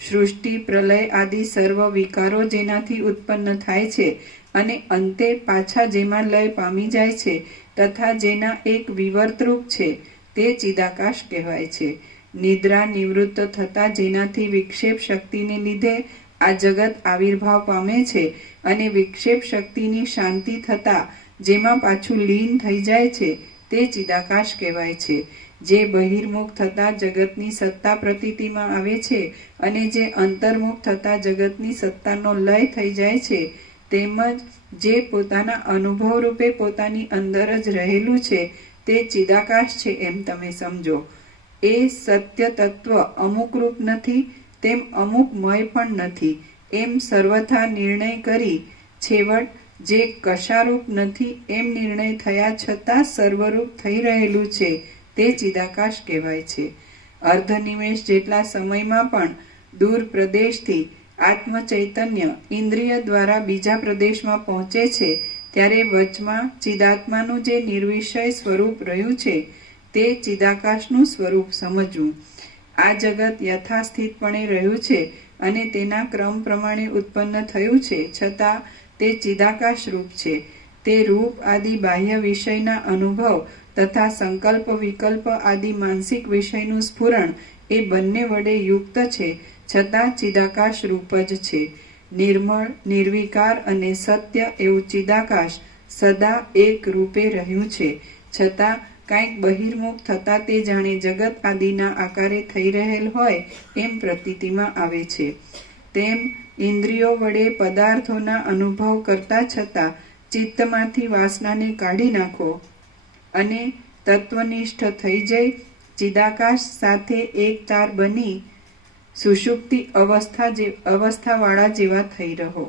સૃષ્ટિ, પ્રલય આદિ સર્વ વિકારો જેનાથી ઉત્પન્ન થાય છે અને અંતે પાછા જેમાં લય પામી જાય છે તથા જેના એક વિવર્તરૂપ છે તે ચિદાકાશ કહેવાય છે. નિદ્રા નિવૃત્ત થતા જેનાથી વિક્ષેપ શક્તિને લીધે આ જગત આવિર્ભાવ પામે છે અને વિક્ષેપ શક્તિની શાંતિ થતા જેમાં પાછું લીન થઈ જાય છે તે ચિદાકાશ કહેવાય છે. જે બહિર્મુખ થતા જગતની સત્તા પ્રતીતિમાં આવે છે અને જે અંતર્મુખ થતા જગતની સત્તાનો લય થઈ જાય છે તેમજ જે પોતાના અનુભવ રૂપે પોતાની અંદર જ રહેલું છે તે ચિદાકાશ છે એમ તમે સમજો. એ સત્ય તત્વ અમુક રૂપ નથી તેમ અમુક મય પણ નથી એમ સર્વથા નિર્ણય કરી છેવટ જે કશારૂપ નથી એમ નિર્ણય થયા છતાં સર્વરૂપ થઈ રહેલું છે તે ચિદાકાશ કહેવાય છે. અર્ધનિમેષ જેટલા સમયમાં પણ દૂર પ્રદેશથી આત્મ ચૈતન્ય ઇન્દ્રિય દ્વારા બીજા પ્રદેશમાં પહોંચે છે ત્યારે વચમાં ચિદાત્માનું જે નિર્વિષય સ્વરૂપ રહ્યું છે તે ચિદાકાશનું સ્વરૂપ સમજવું. આ જગત યથાસ્થિતપણે રહ્યું છે અને તેના ક્રમ પ્રમાણે ઉત્પન્ન થયું છે છતાં તે ચિદાકાશ રૂપ છે. તે રૂપ આદિ બાહ્ય વિષયના અનુભવ તથા સંકલ્પ વિકલ્પ આદિ માનસિક વિષયનું સ્ફુરણ એ બંને વડે યુક્ત છે છતાં ચિદાકાશ રૂપ જ છે. નિર્મળ, નિર્વિકાર અને સત્ય એવું ચિદાકાશ સદા એક રૂપે રહ્યું છે છતાં કાંઈક બહિર્મુખ થતાં તે જાણે જગત આદિના આકારે થઈ રહેલ હોય એમ પ્રતીતિમાં આવે છે. તેમ ઇન્દ્રિયો વડે પદાર્થોના અનુભવ કરતા છતાં ચિત્તમાંથી વાસનાને કાઢી નાખો અને તત્વનિષ્ઠ થઈ જઈ ચિદાકાશ સાથે એક તાર બની સુષુપ્તિ અવસ્થાવાળા જેવા થઈ રહો.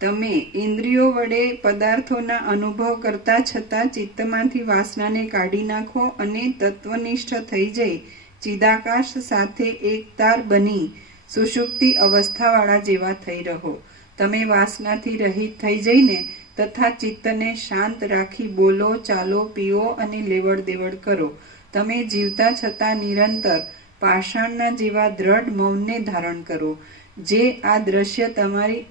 તમે ઇન્દ્રિયો વડે પદાર્થોના અનુભવ કરતા છતાં ચિત્તમાંથી વાસનાને કાઢી નાખો અને તત્વનિષ્ઠ થઈ જઈ ચિદાકાશ સાથે એક તાર બની સુષુપ્તિ અવસ્થાવાળા જેવા થઈ રહો. તમે વાસનાથી રહિત થઈ જઈને તથા ચિત્તને શાંત રાખી બોલો, ચાલો, પીઓ અને લેવડ દેવડ કરો. તમે જીવતા છતાં નિરંતર પાષાણના જેવા દ્રઢ મૌનને ધારણ કરો. જે આ દ્રશ્ય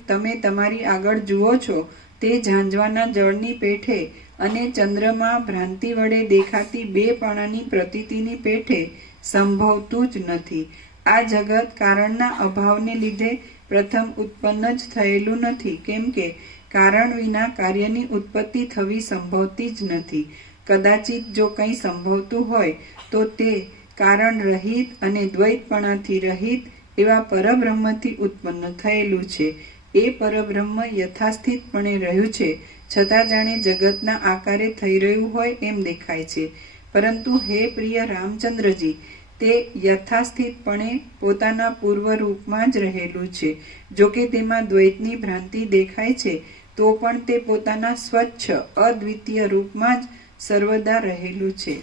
તમે તમારી આગળ જુઓ છો તે ઝાંઝવાના જળની પેઠે અને ચંદ્રમાં ભ્રાંતિ વડે દેખાતી બે પાણાની પ્રતીતિની પેઠે સંભવતું જ નથી. આ જગત કારણના અભાવને લીધે પ્રથમ ઉત્પન્ન જ થયેલું નથી કેમ કે કારણ વિના કાર્યની ઉત્પત્તિ થવી સંભવતી જ નથી. કદાચિત જો કંઈ સંભવતું હોય તો તે કારણ રહિત અને દ્વૈતપણાથી રહિત એવા પરબ્રહ્મથી ઉત્પન્ન થયેલું છે. એ પરબ્રહ્મ યથાસ્થિતપણે રહ્યું છે છતાં જાણે જગતના આકારે થઈ રહ્યું હોય એમ દેખાય છે. પરંતુ હે પ્રિય રામચંદ્રજી, તે યથાસ્થિતપણે પોતાના પૂર્વ રૂપમાં જ રહેલું છે. જોકે તેમાં દ્વૈતની ભ્રાંતિ દેખાય છે તો પણ તે પોતાના સ્વચ્છ અદ્વિતીય રૂપમાં જ સર્વદા રહેલું છે.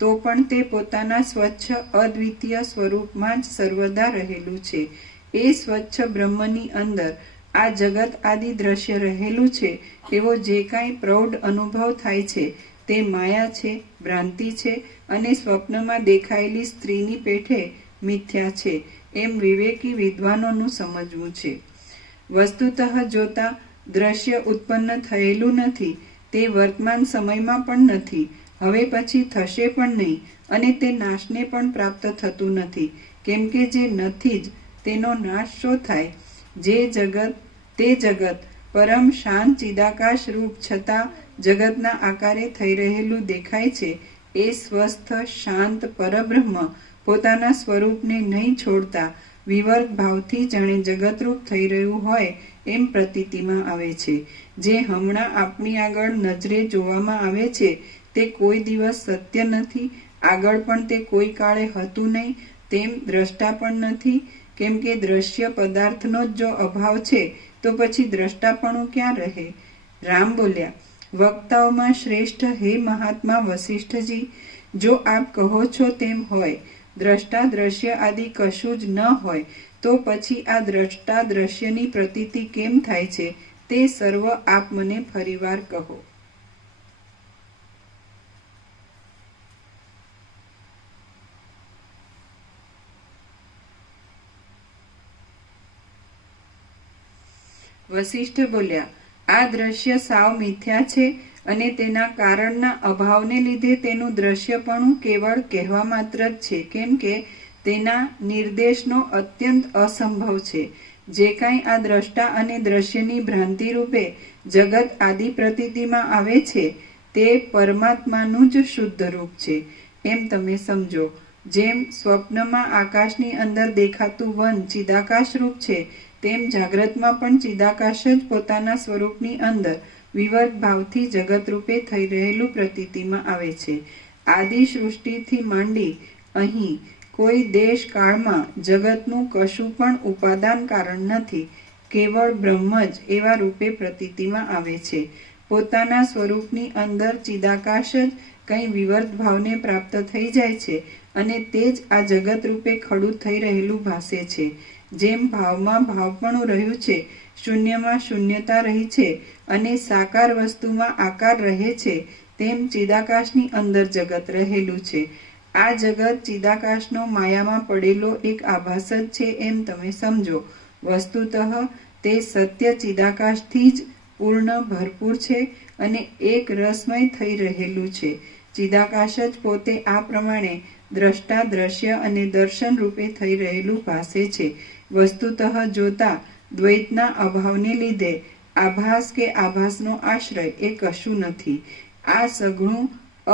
તો પણ તે પોતાના સ્વચ્છ અદ્વિતીય સ્વરૂપમાં જ સર્વદા રહેલું છે. એ સ્વચ્છ બ્રહ્મની અંદર આ જગત આદિ દ્રશ્ય રહેલું છે એવો જે કાંઈ પ્રૌઢ અનુભવ થાય છે તે માયા છે, ભ્રાંતિ છે અને સ્વપ્નમાં દેખાયેલી સ્ત્રીની પેઠે મિથ્યા છે એમ વિવેકી વિદ્વાનોનું સમજવું છે. વસ્તુતઃ જોતા દ્રશ્ય ઉત્પન્ન થયેલું નથી, તે વર્તમાન સમયમાં પણ નથી, હવે પછી થશે પણ નહીં અને તે નાશને પણ પ્રાપ્ત થતું નથી કેમ કે જે નથી જ તેનો નાશ શો થાય. તે જગત પરમ શાંત ચિદાકાશ રૂપ છતાં જગતના આકારે થઈ રહેલું દેખાય છે. એ સ્વસ્થ શાંત પરબ્રહ્મ પોતાના સ્વરૂપને નહીં છોડતા વિવર્ત ભાવથી જાણે જગતરૂપ થઈ રહ્યું હોય એમ પ્રતીતિમાં આવે છે. જે હમણાં આપણી આગળ નજરે જોવામાં આવે છે તે કોઈ દિવસ સત્ય નથી, આગળ પણ તે કોઈ કાળે હતું નહીં, તેમ દ્રષ્ટા પણ નથી કેમ કે દ્રશ્ય પદાર્થનો જ જો અભાવ છે તો પછી દ્રષ્ટાપણું ક્યાં રહે? રામ બોલ્યા, વક્તાઓમાં શ્રેષ્ઠ હે મહાત્મા વસિષ્ઠજી, જો આપ કહો છો તેમ હોય, દ્રષ્ટા દ્રશ્ય આદિ કશું જ ન હોય, તો પછી આ દ્રષ્ટા દ્રશ્યની પ્રતીતિ કેમ થાય છે તે સર્વ આપ મને ફરીવાર કહો. વસિષ્ઠ બોલ્યા, આ દ્રશ્ય સાવ મિથ્યા છે અને તેના કારણના અભાવને લીધે તેનું દ્રશ્યપણું કેવળ કહેવા માત્ર જ છે, કેમ કે તેના નિર્દેશનો અત્યંત અસંભવ છે. જે કાંઈ આ દ્રષ્ટા અને દ્રશ્યની ભ્રાંતિ રૂપે જગત આદિ પ્રતીતિમાં આવે છે તે પરમાત્માનું જ શુદ્ધ રૂપ છે એમ તમે સમજો. જેમ સ્વપ્નમાં આકાશની અંદર દેખાતું વન ચિદાકાશ રૂપ છે, તેમ જાગ્રતમાં પણ ચિદાકાશ જ પોતાના સ્વરૂપની અંદર વિવર્ત ભાવથી જગત રૂપે થઈ રહેલું પ્રતીતિમાં આવે છે. આદિ સૃષ્ટિથી માંડી અહીં કોઈ દેશ કાળમાં જગતનું કશું પણ ઉપાદાન કારણ નથી, કેવળ બ્રહ્મ જ એવા રૂપે પ્રતીતિમાં આવે છે. પોતાના સ્વરૂપની અંદર ચિદાકાશ જ કંઈ વિવર્ત ભાવને પ્રાપ્ત થઈ જાય છે અને તે જ આ જગત રૂપે ખડું થઈ રહેલું ભાસે છે. જેમ ભાવમાં ભાવપણું રહ્યું છે, શૂન્યમાં શૂન્યતા રહી છે અને સાકાર વસ્તુમાં આકાર રહે છે, તેમ ચિદાકાશની અંદર જગત રહેલું છે. આ જગત ચિદાકાશનો માયામાં પડેલો એક આભાસ જ છે એમ તમે સમજો. વસ્તુતઃ તે સત્ય ચિદાકાશથી જ પૂર્ણ ભરપૂર છે અને એક રસમય થઈ રહેલું છે. ચિદાકાશ જ પોતે આ પ્રમાણે દ્રષ્ટા દ્રશ્ય અને દર્શન રૂપે થઈ રહેલું ભાસે છે. વસ્તુતઃ જોતા દ્વૈતના અભાવને લીધે આભાસ કે આભાસનો આશ્રય એ કશું નથી. આ સઘળું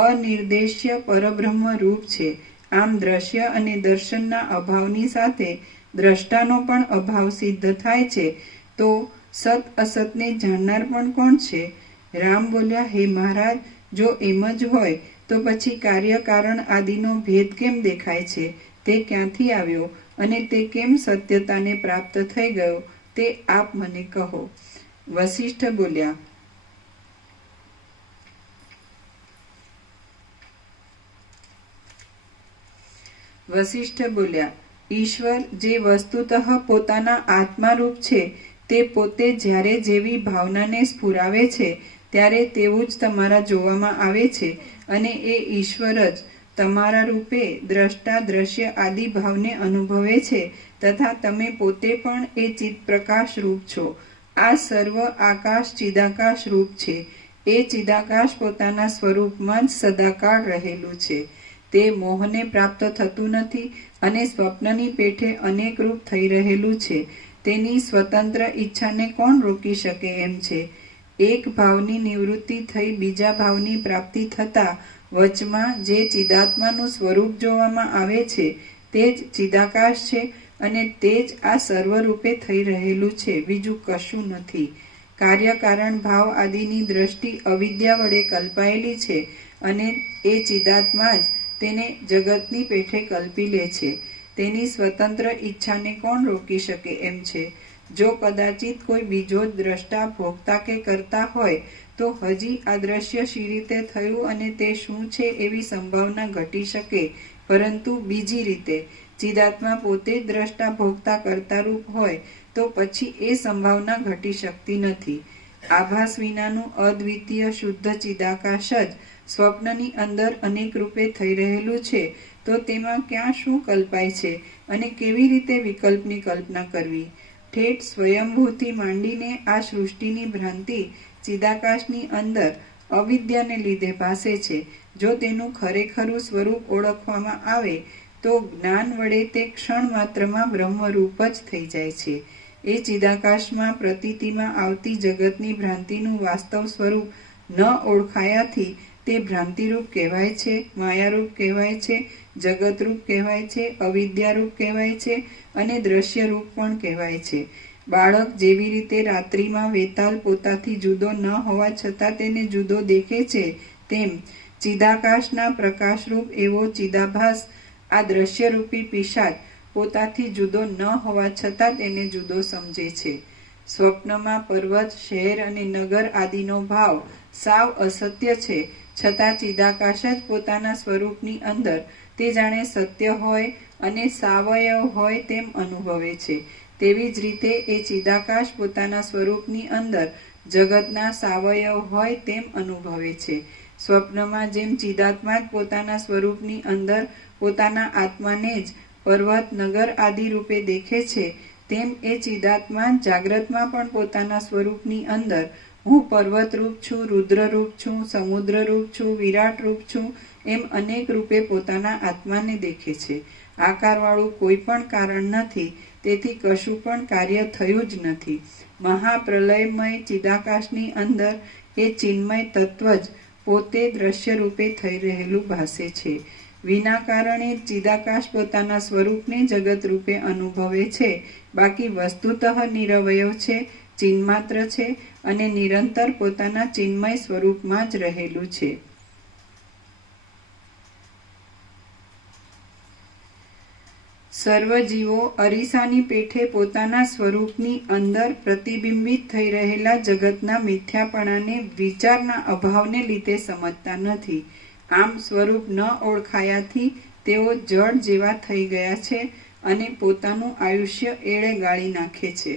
અનિર્દેશ્ય પરબ્રહ્મ રૂપ છે. આમ દ્રશ્ય અને દર્શનના અભાવની સાથે દ્રષ્ટાનો પણ અભાવ સિદ્ધ થાય છે, તો સત અસતને જાણનાર પણ કોણ છે? રામ બોલ્યા, હે મહારાજ, જો એમ જ હોય તો પછી કાર્યકારણ આદિનો ભેદ કેમ દેખાય છે? તે ક્યાંથી આવ્યો અને તે કેમ સત્યતાને પ્રાપ્ત થઈ ગયો તે આપ મને કહો. વસિષ્ઠ બોલ્યા, ઈશ્વર જે વસ્તુતઃ પોતાના આત્મારૂપ છે તે પોતે જ્યારે જેવી ભાવનાને સ્ફુરાવે છે ત્યારે તેવું જ તમારા જોવામાં આવે છે અને એ ઈશ્વર જ તમારા રૂપે દ્રષ્ટા દ્રશ્ય આદિ ભાવને અનુભવે છે તથા તમે પોતે પણ એ ચિત્ત પ્રકાશ રૂપ છો. આ સર્વ આકાશ ચિદાકાશ રૂપ છે. એ ચિદાકાશ પોતાના સ્વરૂપમાં જ સદાકાળ રહેલું છે. તે મોહને પ્રાપ્ત થતું નથી અને સ્વપ્નની પેઠે અનેક રૂપ થઈ રહેલું છે. તેની સ્વતંત્ર ઈચ્છાને કોણ રોકી શકે એમ છે? એક ભાવની નિવૃત્તિ થઈ બીજા ભાવની પ્રાપ્તિ થતા વચમાં જે ચિદાત્માનું સ્વરૂપ જોવામાં આવે છે તે જ ચિદાકાશ છે અને તે જ આ સર્વરૂપે થઈ રહેલું છે, બીજું કશું નથી. કાર્યકારણ ભાવ આદિની દ્રષ્ટિ અવિદ્યા વડે કલ્પાયેલી છે અને એ ચિદાત્મા જ તેને જગતની પેઠે કલ્પી લે છે. તેની સ્વતંત્ર ઈચ્છાને કોણ રોકી શકે એમ છે? જો કદાચિત કોઈ બીજો જ દ્રષ્ટા ભોગતા કે કરતા હોય તો હજી આ દ્રશ્ય શી રીતે થયું અને તે શું છે એવી સંભાવના ઘટી શકે, પરંતુ બીજી રીતે ચિદાત્મા પોતે જ દ્રષ્ટા ભોગતા કરતા રૂપ હોય તો પછી એ સંભાવના ઘટી શકતી નથી. આભાસ વિનાનું અદ્વિતીય શુદ્ધ ચિદાકાશ જ સ્વપ્નની અંદર અનેક રૂપે થઈ રહેલું છે, તો તેમાં ક્યાં શું કલ્પાય છે અને કેવી રીતે વિકલ્પની કલ્પના કરવી? ઠેઠ સ્વયંભૂથી માંડીને આ સૃષ્ટિની ભ્રાંતિ ચિદાકાશની અંદર અવિદ્યાને લીધે ભાસે છે. જો તેનું ખરેખરું સ્વરૂપ ઓળખવામાં આવે તો જ્ઞાન વડે તે ક્ષણ માત્રમાં બ્રહ્મરૂપ જ થઈ જાય છે. એ ચિદાકાશમાં પ્રતીતિમાં આવતી જગતની ભ્રાંતિનું વાસ્તવ સ્વરૂપ ન ઓળખાયાથી તે ભ્રાંતિરૂપ કહેવાય છે, માયારૂપ કહેવાય છે, જગતરૂપ કહેવાય છે, અવિદ્યારૂપ કહેવાય છે અને દ્રશ્યરૂપ પણ કહેવાય છે. બાળક જેવી રીતે રાત્રિમાં વેતાલ પોતાથી જુદો ન હોવા છતાં તેને જુદો દેખે છે, તેમ ચિદાકાશના પ્રકાશરૂપ એવો ચિદાભાસ આ દ્રશ્યરૂપી પિશાચ પોતાથી જુદો ન હોવા છતાં તેને જુદો સમજે છે. સ્વપ્નમાં પર્વત, શહેર અને નગર આદિનો ભાવ સાવ અસત્ય છે, છતાં ચિદાકાશ જ પોતાના સ્વરૂપની અંદર તે જાણે સત્ય હોય અને સાવયવ હોય તેમ અનુભવે છે. તેવી જ રીતે એ ચિદાકાશ પોતાના સ્વરૂપની અંદર જગતના સાવયવ હોય તેમ અનુભવે છે. સ્વપ્નમાં જેમ ચિદાત્મા જ પોતાના સ્વરૂપની અંદર પોતાના આત્માને જ પર્વત, નગર આદિ રૂપે દેખે છે, તેમ એ ચિદાત્મા જાગ્રતમાં પણ પોતાના સ્વરૂપની અંદર હું પર્વત રૂપ છું, રુદ્ર રૂપ છું, સમુદ્ર રૂપ છું, વિરાટ રૂપ છું એમ અનેક રૂપે પોતાના આત્માને દેખે છે. આકારવાળું કોઈ પણ કારણ નથી, તેથી કશું પણ કાર્ય થયું જ નથી. મહાપ્રલયમય ચિદાકાશની અંદર એ ચિન્મય તત્વ જ પોતે દ્રશ્ય રૂપે થઈ રહેલું ભાસે છે. વિના કારણે ચિદાકાશ પોતાના સ્વરૂપને જગત રૂપે અનુભવે છે. બાકી વસ્તુતઃ નિરવયવ છે, ચિન્માત્ર છે અને નિરંતર પોતાના ચિન્મય સ્વરૂપમાં જ રહેલું છે. સર્વ જીવો અરીસાની પેઠે પોતાના સ્વરૂપની અંદર પ્રતિબિંબિત થઈ રહેલા જગતના મિથ્યાપણાને વિચારના અભાવને લીધે સમજતા નથી. આમ સ્વરૂપ ન ઓળખાયાથી તેઓ જળ જેવા થઈ ગયા છે અને પોતાનું આયુષ્ય એળે ગાળી નાખે છે.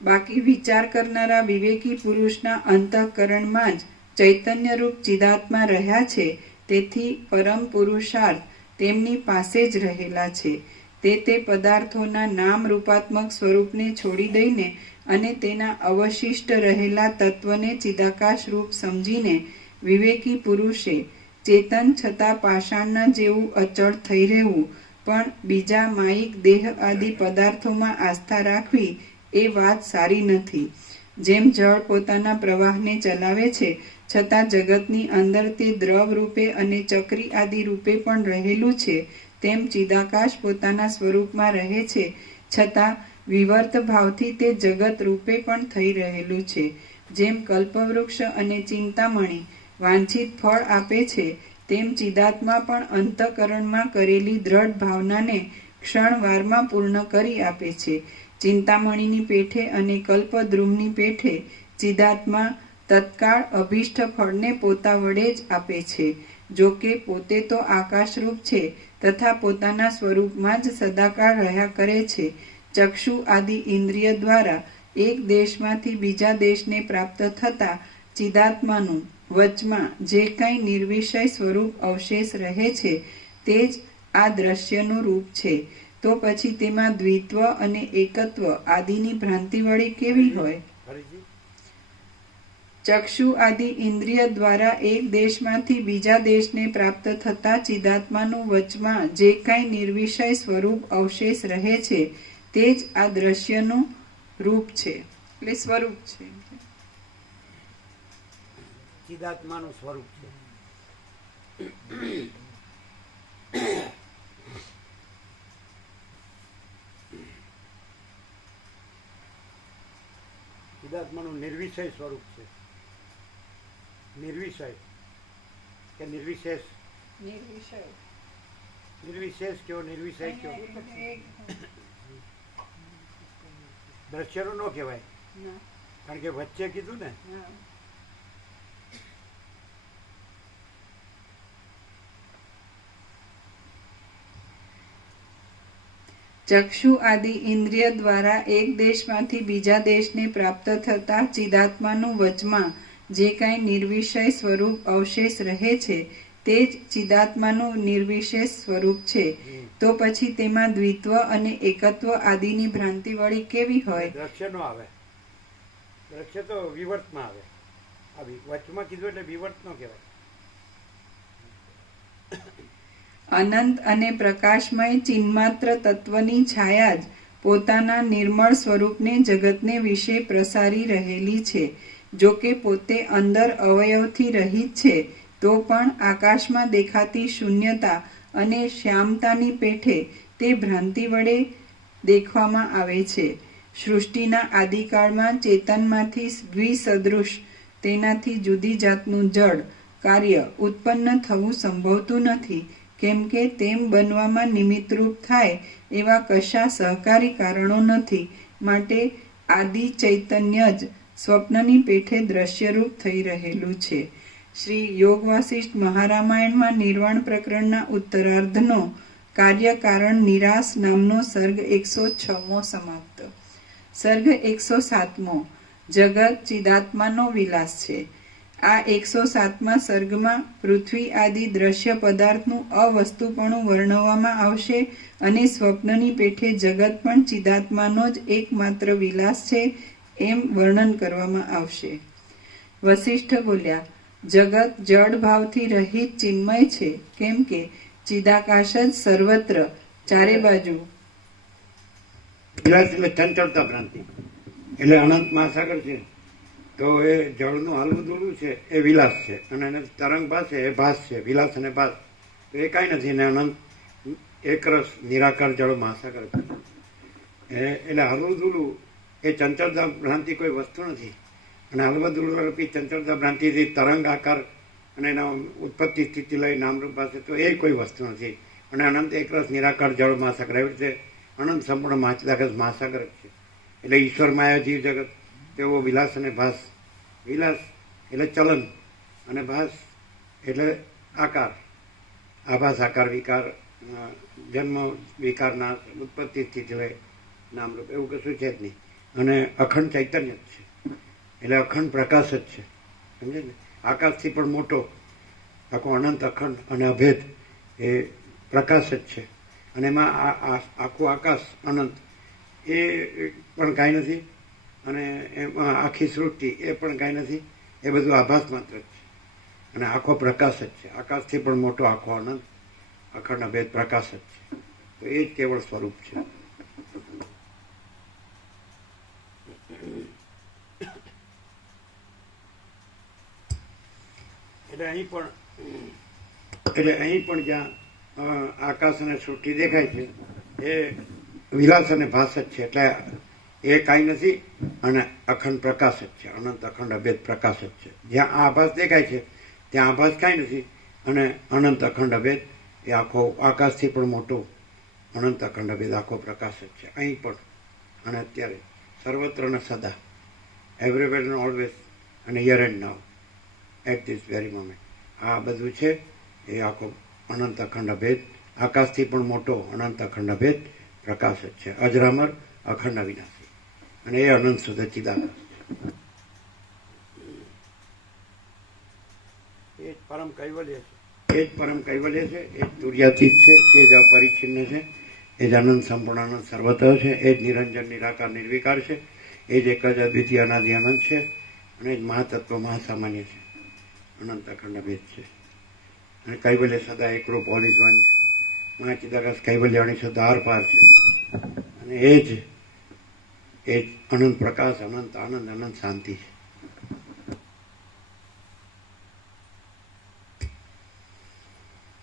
બાકી વિચાર કરનારા વિવેકી પુરુષના અંતઃકરણમાં જ ચૈતન્યરૂપ ચિદાત્મા રહ્યા છે, તેથી પરમ પુરુષાર્થ તેમની પાસે જ રહેલા છે. તે પદાર્થોના નામ રૂપાત્મક સ્વરૂપને છોડી દઈને અને તેના અવશિષ્ટ રહેલા તત્વને ચિદાકાશ રૂપ સમજીને વિવેકી પુરુષે ચેતન છતાં પાષાણના જેવું અચળ થઈ રહેવું, પણ બીજા માયિક દેહ આદિ પદાર્થોમાં આસ્થા રાખવી એ વાત સારી નથી. જેમ જળ પોતાના પ્રવાહને ચલાવે છે, છતાં જગતની અંદર તે દ્રવ રૂપે અને ચક્રી આદિ રૂપે પણ રહેલું છે, તેમ ચિદાકાશ પોતાના સ્વરૂપમાં રહે છે, છતાં વિવર્ત ભાવથી તે જગત રૂપે પણ થઈ રહેલું છે. જેમ કલ્પવૃક્ષ અને ચિંતામણી વાંછિત ફળ આપે છે, તેમ ચિદાત્મા પણ અંતઃકરણમાં કરેલી દ્રઢ ભાવનાને ક્ષણવારમાં પૂર્ણ કરી આપે છે. ચિંતામણીની પેઠે અને કલ્પદ્રુમની પેઠે ચિદાત્મા તત્કાળ અભીષ્ટ ફળને પોતા વડે જ આપે છે. જો કે પોતે તો આકાશરૂપ છે તથા પોતાના સ્વરૂપમાં જ સદાકાળ રહ્યા કરે છે. ચક્ષુ આદિ ઇન્દ્રિય દ્વારા એક દેશમાંથી બીજા દેશને પ્રાપ્ત થતા ચિદાત્માનું વચમાં જે કંઈ નિર્વિષય સ્વરૂપ અવશેષ રહે છે, તે જ આ દ્રશ્યનું રૂપ છે. તો પછી તેમાં દ્વિત્વ અને એકત્વ આદિની ભ્રાંતિ વળી કેવી હોય? ચક્ષુ આદિ ઇન્દ્રિય દ્વારા એક દેશમાંથી બીજા દેશને પ્રાપ્ત થતા ચિદાત્માનું વચમાં જે કંઈ નિર્વિષય સ્વરૂપ અવશેષ રહે છે, તે જ આ દ્રશ્યનું રૂપ છે, એટલે સ્વરૂપ છે. ચિદાત્માનું સ્વરૂપ છે. ચિદાત્માનું નિર્વિષય સ્વરૂપ છે. નિર્વિષય કે નિર્વિશેષ? નિર્વિશેષ કયો, નિર્વિષય કયો? દ્રશ્યનું ન કહેવાય, કારણ કે વચ્ચે કીધું ને. ચક્ષુ આદિ ઇન્દ્રિય દ્વારા એક દેશમાંથી બીજા દેશને પ્રાપ્ત થતા ચિદાત્માનું વચમાં જે કાંઈ નિર્વિષય સ્વરૂપ અવશેષ રહે છે, તે જ ચિદાત્માનું નિર્વિશેષ સ્વરૂપ છે. તો પછી તેમાં દ્વિત્વ અને એકત્વ આદિની ભ્રાંતિ વળી કેવી હોય? દ્રશ્ય નો આવે, દ્રશ્ય તો વિવર્તમાં આવે. વચમાં કીધું એટલે વિવર્ત નો કહેવાય. અનંત અને પ્રકાશમય ચિન્માત્ર તત્વની છાયા જ પોતાના નિર્મળ સ્વરૂપને જગતને વિશે પ્રસારી રહેલી છે. જો કે પોતે અંદર અવયવથી રહિત છે, તો પણ આકાશમાં દેખાતી શૂન્યતા અને શ્યામતાની પેઠે તે ભ્રાંતિ વડે દેખવામાં આવે છે. સૃષ્ટિના આદિકાળમાં ચેતનમાંથી દ્વિસદૃશ તેનાથી જુદી જાતનું જડ કાર્ય ઉત્પન્ન થવું સંભવતું નથી, કેમ કે તેમ બનવામાં નિમિત્તરૂપ થાય એવા કશા સહકારી કારણો નથી. માટે આદિ ચૈતન્ય જ સ્વપ્નની પેઠે દ્રશ્યરૂપ થઈ રહેલું છે. શ્રી યોગ વાસિષ્ઠ મહારામાયણમાં નિર્વાણ પ્રકરણના ઉત્તરાર્ધનો કાર્યકારણ નિરાશ નામનો સર્ગ 106મો સમાપ્ત. સર્ગ 107મો જગત ચિદાત્માનો વિલાસ છે. આ 107મા સર્ગમાં પૃથ્વી આદિ દ્રશ્ય પદાર્થનું અવસ્તુપણું વર્ણવવામાં આવશે અને સ્વપ્નની પેઠે જગત પણ ચિદાત્માનો જ એકમાત્ર વિલાસ છે એમ વર્ણન કરવામાં આવશે. વસિષ્ઠ બોલ્યા, જગત જડ ભાવથી રહિત ચિન્મય છે, કેમ કે ચિદાકાશ જ સર્વત્ર ચારે બાજુ. વિલાસ એટલે ચંચળતા ભ્રાંતિ, એટલે અનંત મહાસાગર છે તો એ જળનું હાલવું દોડવું છે એ વિલાસ છે, અને એને તરંગ ભાસ છે એ ભાસ છે. વિલાસ અને ભાસ તો એ કાંઈ નથી, ને અનંત એકરસ નિરાકાર જળ મહાસાગર છે. એટલે હલવું દોડવું એ ચંચળતા ભ્રાંતિ કોઈ વસ્તુ નથી, અને હલવા દોડવારૂપી ચંચળતા ભ્રાંતિથી તરંગ આકાર અને એના ઉત્પત્તિ સ્થિતિ લઈ નામરૂપ પાસે તો એ કોઈ વસ્તુ નથી. અને અનંત એકરસ નિરાકાર જળ મહાસાગર એવી રીતે અનંત સંપૂર્ણ મહાસાગર જ છે. એટલે ઈશ્વર માયા જીવ જગત તેવો વિલાસ અને ભાસ. વિલાસ એટલે ચલન અને ભાસ એટલે આકાર. આભાસ આકાર વિકાર, જન્મ વિકારના ઉત્પત્તિ સ્થિતિ લઈ નામરૂપ એવું કશું છે જ નહીં. અને અખંડ ચૈતન્ય જ છે, એટલે અખંડ પ્રકાશ જ છે. સમજે ને? આકાશથી પણ મોટો આખો અનંત અખંડ અને અભેદ એ પ્રકાશ જ છે. અને એમાં આખું આકાશ અનંત એ પણ કાંઈ નથી, અને એમાં આખી સૃષ્ટિ એ પણ કાંઈ નથી. એ બધું આભાસ માત્ર જ છે, અને આખો પ્રકાશ જ છે. આકાશથી પણ મોટો આખો અનંત અખંડ અભેદ પ્રકાશ જ છે. તો એ જ કેવળ સ્વરૂપ છે. એટલે અહીં પણ જ્યાં આકાશ અને સૃષ્ટિ દેખાય છે એ વિલાસ અને ભાસ જ છે. એટલે એ કાંઈ નથી અને અખંડ પ્રકાશ જ છે, અનંત અખંડ અભેદ પ્રકાશ જ છે. જ્યાં આ આભાસ દેખાય છે ત્યાં આભાસ કાંઈ નથી, અને અનંત અખંડ અભેદ એ આખો આકાશથી પણ મોટો અનંત અખંડ અભેદ આખો પ્રકાશ જ છે. અહીં પણ અને અત્યારે સર્વત્ર ને સદા, એવરીવેર એન્ડ ઓલવેઝ, અને here and now, at this very moment. આ બધું છે એ આખો અનંત અખંડ અભેદ, આકાશથી પણ મોટો અનંત અખંડ અભેદ પ્રકાશ જ છે. અજરામર અખંડ અવિનાશી, અને એ અનંત શુદ્ધ ચિદાકાશ છે. એ જ પરમ કૈવલ્ય છે, એ જ પરમ કૈવલ્ય છે, એ જ તુર્યાતીત છે, એ જ અપરિચ્છિન્ન છે, એ જ અનંત સંપૂર્ણ અનંત સર્વતઃ છે, એ જ નિરંજન નિરાકાર નિર્વિકાર છે, એ જ એક જ અદ્વિતીય અનાદિ અનંત છે, અને એ જ મહાતત્વ મહાસામાન્ય છે, અનંત અખંડ ભેદ છે. અને કૈવલ્ય સદા એકરૂપ ઓલ ઇઝ વન છે. મહાચિદાકાશ કૈવલ્યવાણી સદા આર પાર છે, અને એ જ અનંત પ્રકાશ, અનંત આનંદ, અનંત શાંતિ છે.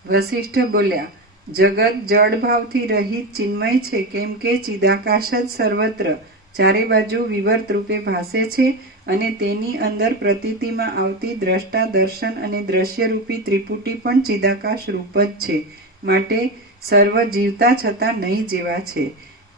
વસિષ્ઠ બોલ્યા, જગત જડ ભાવથી રહિત ચિન્મય છે, કેમ કે ચિદાકાશ જ સર્વત્ર ચારે બાજુ વિવર્ત રૂપે ભાસે છે, અને તેની અંદર પ્રતીતિમાં આવતી દ્રષ્ટા, દર્શન અને દ્રશ્યરૂપી ત્રિપુટી પણ ચિદાકાશ રૂપ જ છે. માટે સર્વ જીવતા છતાં નહીં જેવા છે.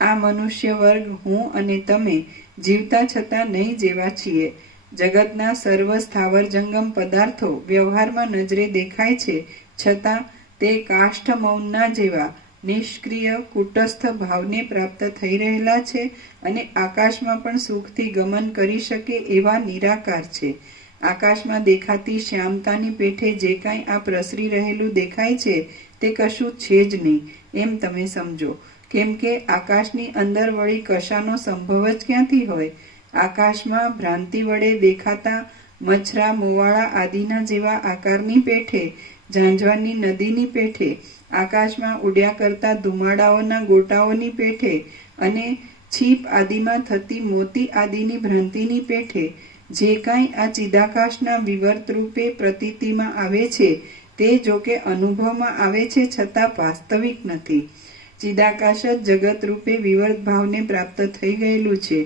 આ મનુષ્ય વર્ગ, હું અને તમે જીવતા છતાં નહીં જેવા છીએ. જગતના સર્વ સ્થાવર જંગમ પદાર્થો વ્યવહારમાં નજરે દેખાય છે, છતાં તે કાષ્ઠ મૌનના જેવા નિષ્ક્રિય કુટસ્થ ભાવને પ્રાપ્ત થઈ રહેલા છે, અને આકાશમાં પણ સુખથી ગમન કરી શકે એવા નિરાકાર છે. આકાશમાં દેખાતી શ્યામતાની પેઠે જે કાંઈ આ પ્રસરી રહેલું દેખાય છે તે કશું છે જ નહીં એમ તમે સમજો, કેમ કે આકાશની અંદર વળી કશાનો સંભવ જ ક્યાંથી હોય. આકાશમાં ભ્રાંતિ વડે દેખાતા મચ્છરા, મોવાળા આદિના જેવા આકારની પેઠે, ઝાંઝવાની નદીની પેઠે, આકાશમાં ઉડ્યા કરતા ધુમાડાઓના ગોટાઓની પેઠે, અને છીપ આદિમાં થતી મોતી આદિની ભ્રાંતિની પેઠે જે કાંઈ આ ચિદાકાશના વિવર્ત રૂપે પ્રતીતિમાં આવે છે તે જોકે અનુભવમાં આવે છે, છતાં વાસ્તવિક નથી. ચિદાકાશ જ જગત રૂપે વિવર્ત ભાવને પ્રાપ્ત થઈ ગયેલું છે.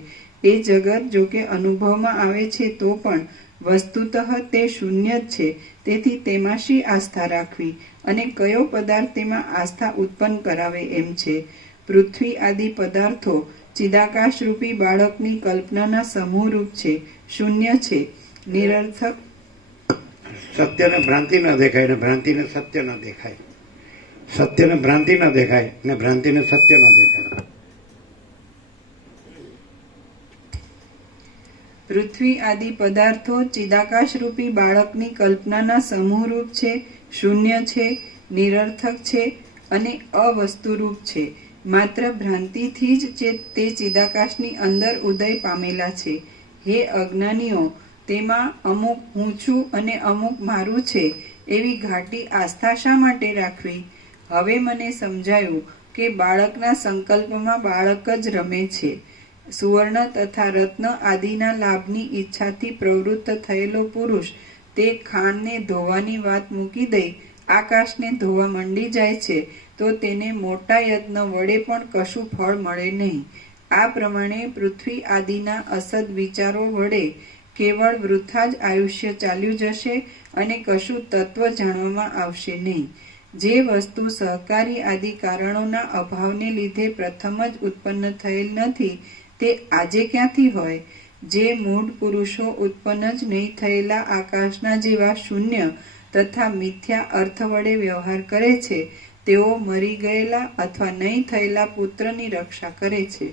એ જગત જોકે અનુભવમાં આવે છે તો પણ વસ્તુતઃ તે શૂન્ય જ છે. તેથી તેમાં શી આસ્થા રાખવી, અને કયો પદાર્થ તેમાં આસ્થા ઉત્પન્ન કરાવે એમ છે. પૃથ્વી આદિ પદાર્થો ચિદાકાશ રૂપી બાળકની કલ્પનાના સમૂહરૂપ છે. શૂન્ય છે, નિરર્થક. સત્યને ભ્રાંતિ ન દેખાય ને ભ્રાંતિને સત્ય ન દેખાય. સત્યને ભ્રાંતિ ન દેખાય ને ભ્રાંતિને સત્ય ન દેખાય. પૃથ્વી આદિ પદાર્થો ચિદાકાશ રૂપી બાળકની કલ્પનાના સમૂહરૂપ છે, શૂન્ય છે, નિરર્થક છે અને અવસ્તુરૂપ છે. માત્ર ભ્રાંતિથી જ તે ચિદાકાશની અંદર ઉદય પામેલા છે. હે અજ્ઞાનીઓ, તેમાં અમુક હું છું અને અમુક મારું છે એવી ઘાટી આસ્થા શા માટે રાખવી? હવે મને સમજાયું કે બાળકના સંકલ્પમાં બાળક જ રમે છે. સુવર્ણ તથા રત્ન આદિના લાભની ઈચ્છાથી પ્રવૃત્ત થયેલો પુરુષ તે ખાંડને ધોવાની વાત મૂકી દઈ આકાશને ધોવા મંડી જાય છે તો તેને મોટા યત્ન વડે પણ કશું ફળ મળે નહીં. આ પ્રમાણે પૃથ્વી આદિના અસદ વિચારો વડે કેવળ વૃથા જ આયુષ્ય ચાલ્યું જશે અને કશું તત્વ જાણવામાં આવશે નહીં. જે વસ્તુ સહકારી આદિ કારણોના અભાવને લીધે પ્રથમ જ ઉત્પન્ન થયેલ નથી તે આજે ક્યાંથી હોય? જે મૂળ પુરુષો ઉત્પન્ન જ નહીં થયેલા આકાશના જેવા શૂન્ય તથા મિથ્યા અર્થ વડે વ્યવહાર કરે છે તેઓ મરી ગયેલા અથવા નહીં થયેલા પુત્રની રક્ષા કરે છે.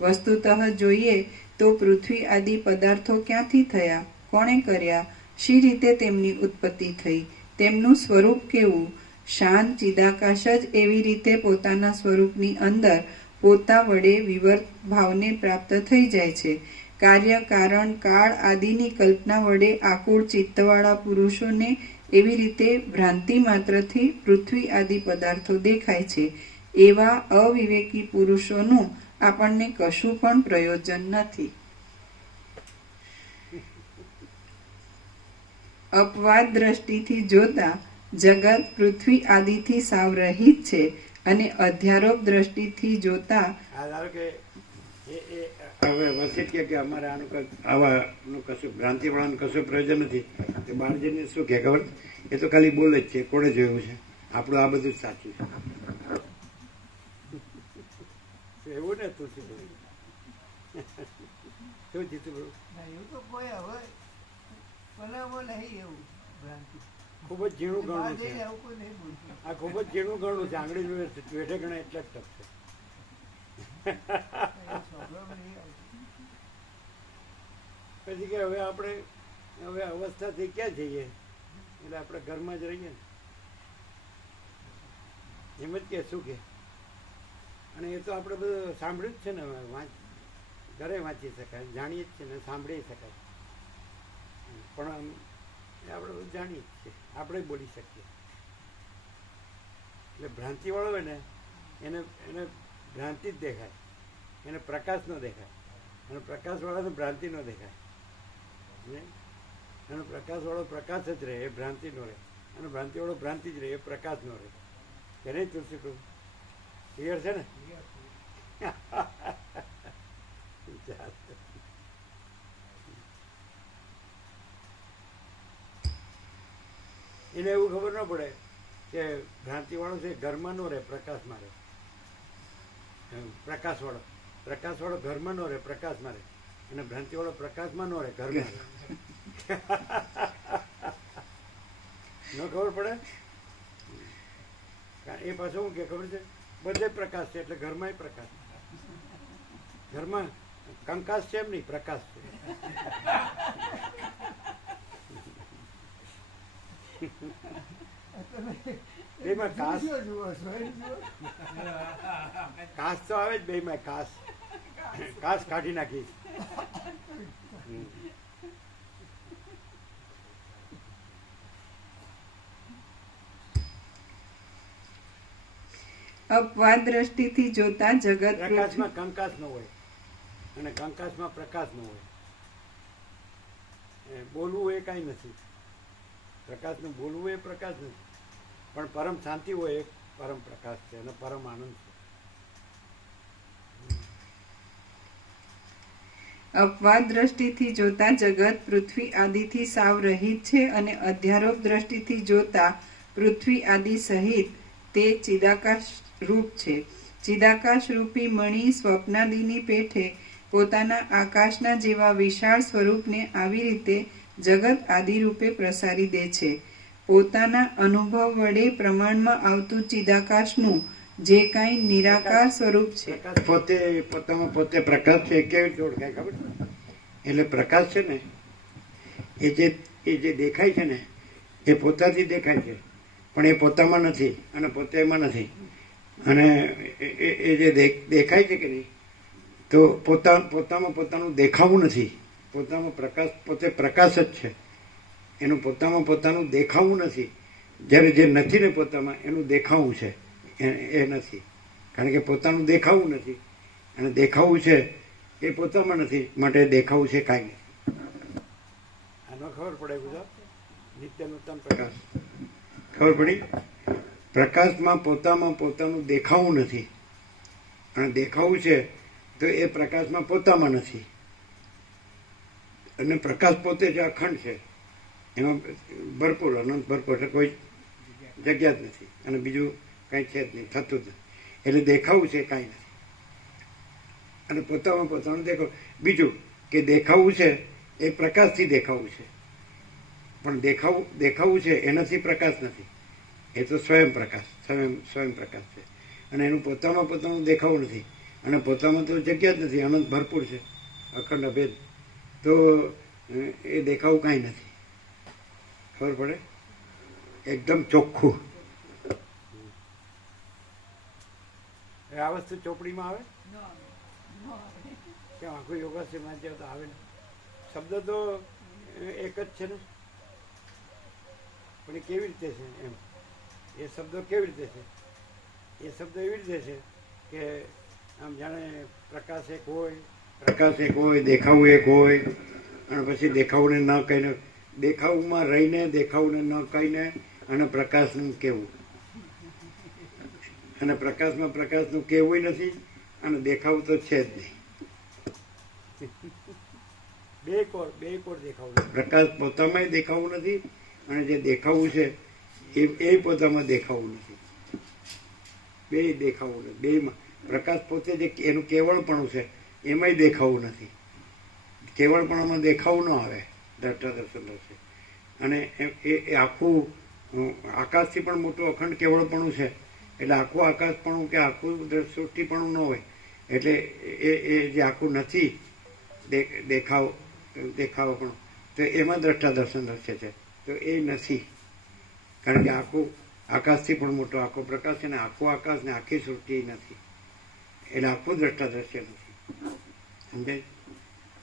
વસ્તુતઃ જોઈએ તો પૃથ્વી આદિ પદાર્થો ક્યાંથી થયા, કોણે કર્યા, શી રીતે તેમની ઉત્પત્તિ થઈ, તેમનું સ્વરૂપ કેવું? શાંત ચિદાકાશ જ એવી રીતે પોતાના સ્વરૂપની અંદર પોતા વડે વિવર્ત ભાવને પ્રાપ્ત થઈ જાય છે. કાર્ય કારણ કાળ આદિની કલ્પના વડે આકુળ ચિત્તવાળા પુરુષોને એવી રીતે ભ્રાંતિ માત્રથી પૃથ્વી આદિ પદાર્થો દેખાય છે. એવા અવિવેકી પુરુષોનું આપણને કશું પણ પ્રયોજન નથી. અપવાદ દ્રષ્ટિથી જોતા જગત પૃથ્વી આદિથી સાવ રહિત છે અને અધ્યારોપ દ્રષ્ટિથી જોતા હવે વસિત કે અમારે આનું આવાનું કશું ભ્રાંતિવાળાનું કશું પ્રયોજન નથી. તો બાળજીને શું કે ખબર, એ તો ખાલી બોલે જ છે, કોણે જોયું છે, આપણું આ બધું જ સાચું છે એવું ને તુલસી શું જીતું બરું એવું તો કોઈ હવે બનાવવા નહીં. એવું ભ્રાંતિ ખૂબ જ ઝીણું ગણું છે. આવું કોઈ નહીં બોલતું. આ ખૂબ જ ઝીણું ગણું છે. આંગળી વેઠે ગણે એટલે જ ટપશે. પછી કે હવે આપણે હવે અવસ્થાથી ક્યાં જઈએ, એટલે આપણે ઘરમાં જ રહીએ ને એમ જ કે શું કે. અને એ તો આપણે બધું સાંભળ્યું જ છે ને, ઘરે વાંચી શકાય, જાણીએ જ છે ને, સાંભળી શકાય. પણ એ આપણે બધું જાણીએ જ છીએ, આપણે બોલી શકીએ. એટલે ભ્રાંતિવાળો હોય ને એને ભ્રાંતિ જ દેખાય, એને પ્રકાશ ન દેખાય. અને પ્રકાશવાળાને ભ્રાંતિ ન દેખાય. એનો પ્રકાશવાળો પ્રકાશ જ રહે, એ ભ્રાંતિ ન રહે. અને ભ્રાંતિવાળો ભ્રાંતિ જ રહે, એ પ્રકાશ ન રહે. કે નહીં તુલસી કહું? ક્લિયર છે ને? એને એવું ખબર ન પડે કે ભ્રાંતિવાળો છે ઘરમાં ન રહે, પ્રકાશમાં રહે. પ્રકાશવાળો ઘરમાં ન રહે, પ્રકાશમાં રહે. અને ભ્રાંતિવાળો પ્રકાશમાં ન રહે, ઘરમાં રહે. ન ખબર પડે? એ પાછું શું કે ખબર છે, બધે પ્રકાશ છે એટલે ઘરમાં પ્રકાશ. ઘરમાં કંકાસ છે એમ નહીં, પ્રકાશ છે. બેમાં કાસ તો આવે જ, બેમાં કાસ કાઢી નાખીશ. અપવાદ દ્રષ્ટિથી જોતા જગત પ્રકાશમાં કંકાસ ન હોય અને કંકાસમાં પ્રકાશ ન હોય. બોલવું એ કાંઈ નથી. પ્રકાશનું બોલવું એ પ્રકાશ નથી, પણ પરમ શાંતિ હોય એ પરમ પ્રકાશ છે અને પરમ આનંદ છે. અપવાદ દ્રષ્ટિથી જોતા જગત પૃથ્વી આદિથી સાવ રહિત છે અને અધ્યારોપ દ્રષ્ટિથી જોતા પૃથ્વી આદિ સહિત તે ચિદાકાશ રૂપ છે. ચિદાકાશ રૂપી મણિ સ્વપ્નાદિની પેઠે પોતાના આકાશના જેવા વિશાળ સ્વરૂપને આવી રીતે જગત આદિરૂપે પ્રસારી દે છે. પોતાના અનુભવ વડે પ્રમાણમાં આવતું ચિદાકાશનું જે કાંઈ નિરાકાર સ્વરૂપ છે. પ્રકાશ પોતે પોતામાં પોતે પ્રકાશ છે એ કેવી રીતે ઓળખાય ખબર? એટલે પ્રકાશ છે ને એ જે દેખાય છે ને એ પોતાથી દેખાય છે, પણ એ પોતામાં નથી અને પોતે એમાં નથી. અને એ જે દેખાય છે કે નહીં, તો પોતામાં પોતાનું દેખાવું નથી. પોતામાં પ્રકાશ પોતે પ્રકાશ જ છે, એનું પોતામાં પોતાનું દેખાવું નથી. જ્યારે જે નથી ને પોતામાં એનું દેખાવું છે એ નથી, કારણ કે પોતાનું દેખાવું નથી અને દેખાવું છે એ પોતામાં નથી, માટે દેખાવું છે કાંઈ નથી. આનો ખબર પડે બધા નિત્ય નૂતન પ્રકાશ ખબર પડી? પ્રકાશમાં પોતામાં પોતાનું દેખાવું નથી અને દેખાવું છે તો એ પ્રકાશમાં પોતામાં નથી. અને પ્રકાશ પોતે જે અખંડ છે એમાં ભરપૂર અનંત ભરપૂર, એટલે કોઈ જગ્યા જ નથી અને બીજું કાંઈ છે જ નહીં, થતું જ નથી. એટલે દેખાવું છે કાંઈ નથી અને પોતામાં પોતાનું દેખાવું. બીજું કે દેખાવું છે એ પ્રકાશથી દેખાવું છે, પણ દેખાવું છે એનાથી પ્રકાશ નથી. એ તો સ્વયં પ્રકાશ, સ્વયં પ્રકાશ છે અને એનું પોતામાં પોતાનું દેખાવું નથી અને પોતામાં તો જગ્યા જ નથી, અનંત ભરપૂર છે, અખંડ અભેદ. તો એ દેખાવું કાંઈ નથી. ખબર પડે? એકદમ ચોખ્ખું. આ વસ્તુ ચોપડીમાં આવે કે આખું યોગાસન વાંચ્યા તો આવે ને? શબ્દ તો એક જ છે ને, પણ એ કેવી રીતે છે એમ? એ શબ્દો કેવી રીતે છે? એ શબ્દ એવી રીતે છે કે આમ જાણે પ્રકાશ એક હોય, દેખાવું એક હોય અને પછી દેખાવુંને ન કહીને, દેખાવુંમાં રહીને દેખાવુંને ન કહીને અને પ્રકાશનું કહેવું, અને પ્રકાશમાં પ્રકાશનું કહેવું નથી અને દેખાવું તો છે જ નહીં. બે કોર દેખાવું. પ્રકાશ પોતામાં દેખાવું નથી અને જે દેખાવું છે એ પોતામાં દેખાવું નથી. બે દેખાવું નથી. બેમાં પ્રકાશ પોતે જે એનું કેવળપણું છે એમાંય દેખાવું નથી. કેવળપણામાં દેખાવું ન આવે, દ્રષ્ટા દર્શન છે. અને એ આખું આકાશથી પણ મોટું અખંડ કેવળપણું છે. એટલે આખું આકાશપણું કે આખું સૃષ્ટિપણું ન હોય, એટલે એ જે આખું નથી દેખાવપણું, તો એમાં દ્રષ્ટા દર્શન દર્શે છે. તો એ નથી, કારણ કે આખું આકાશથી પણ મોટો આખો પ્રકાશ છે ને આખું આકાશ ને આખી સૃષ્ટિ નથી, એટલે આખું દ્રષ્ટા દ્રશ્ય નથી. સમજાય?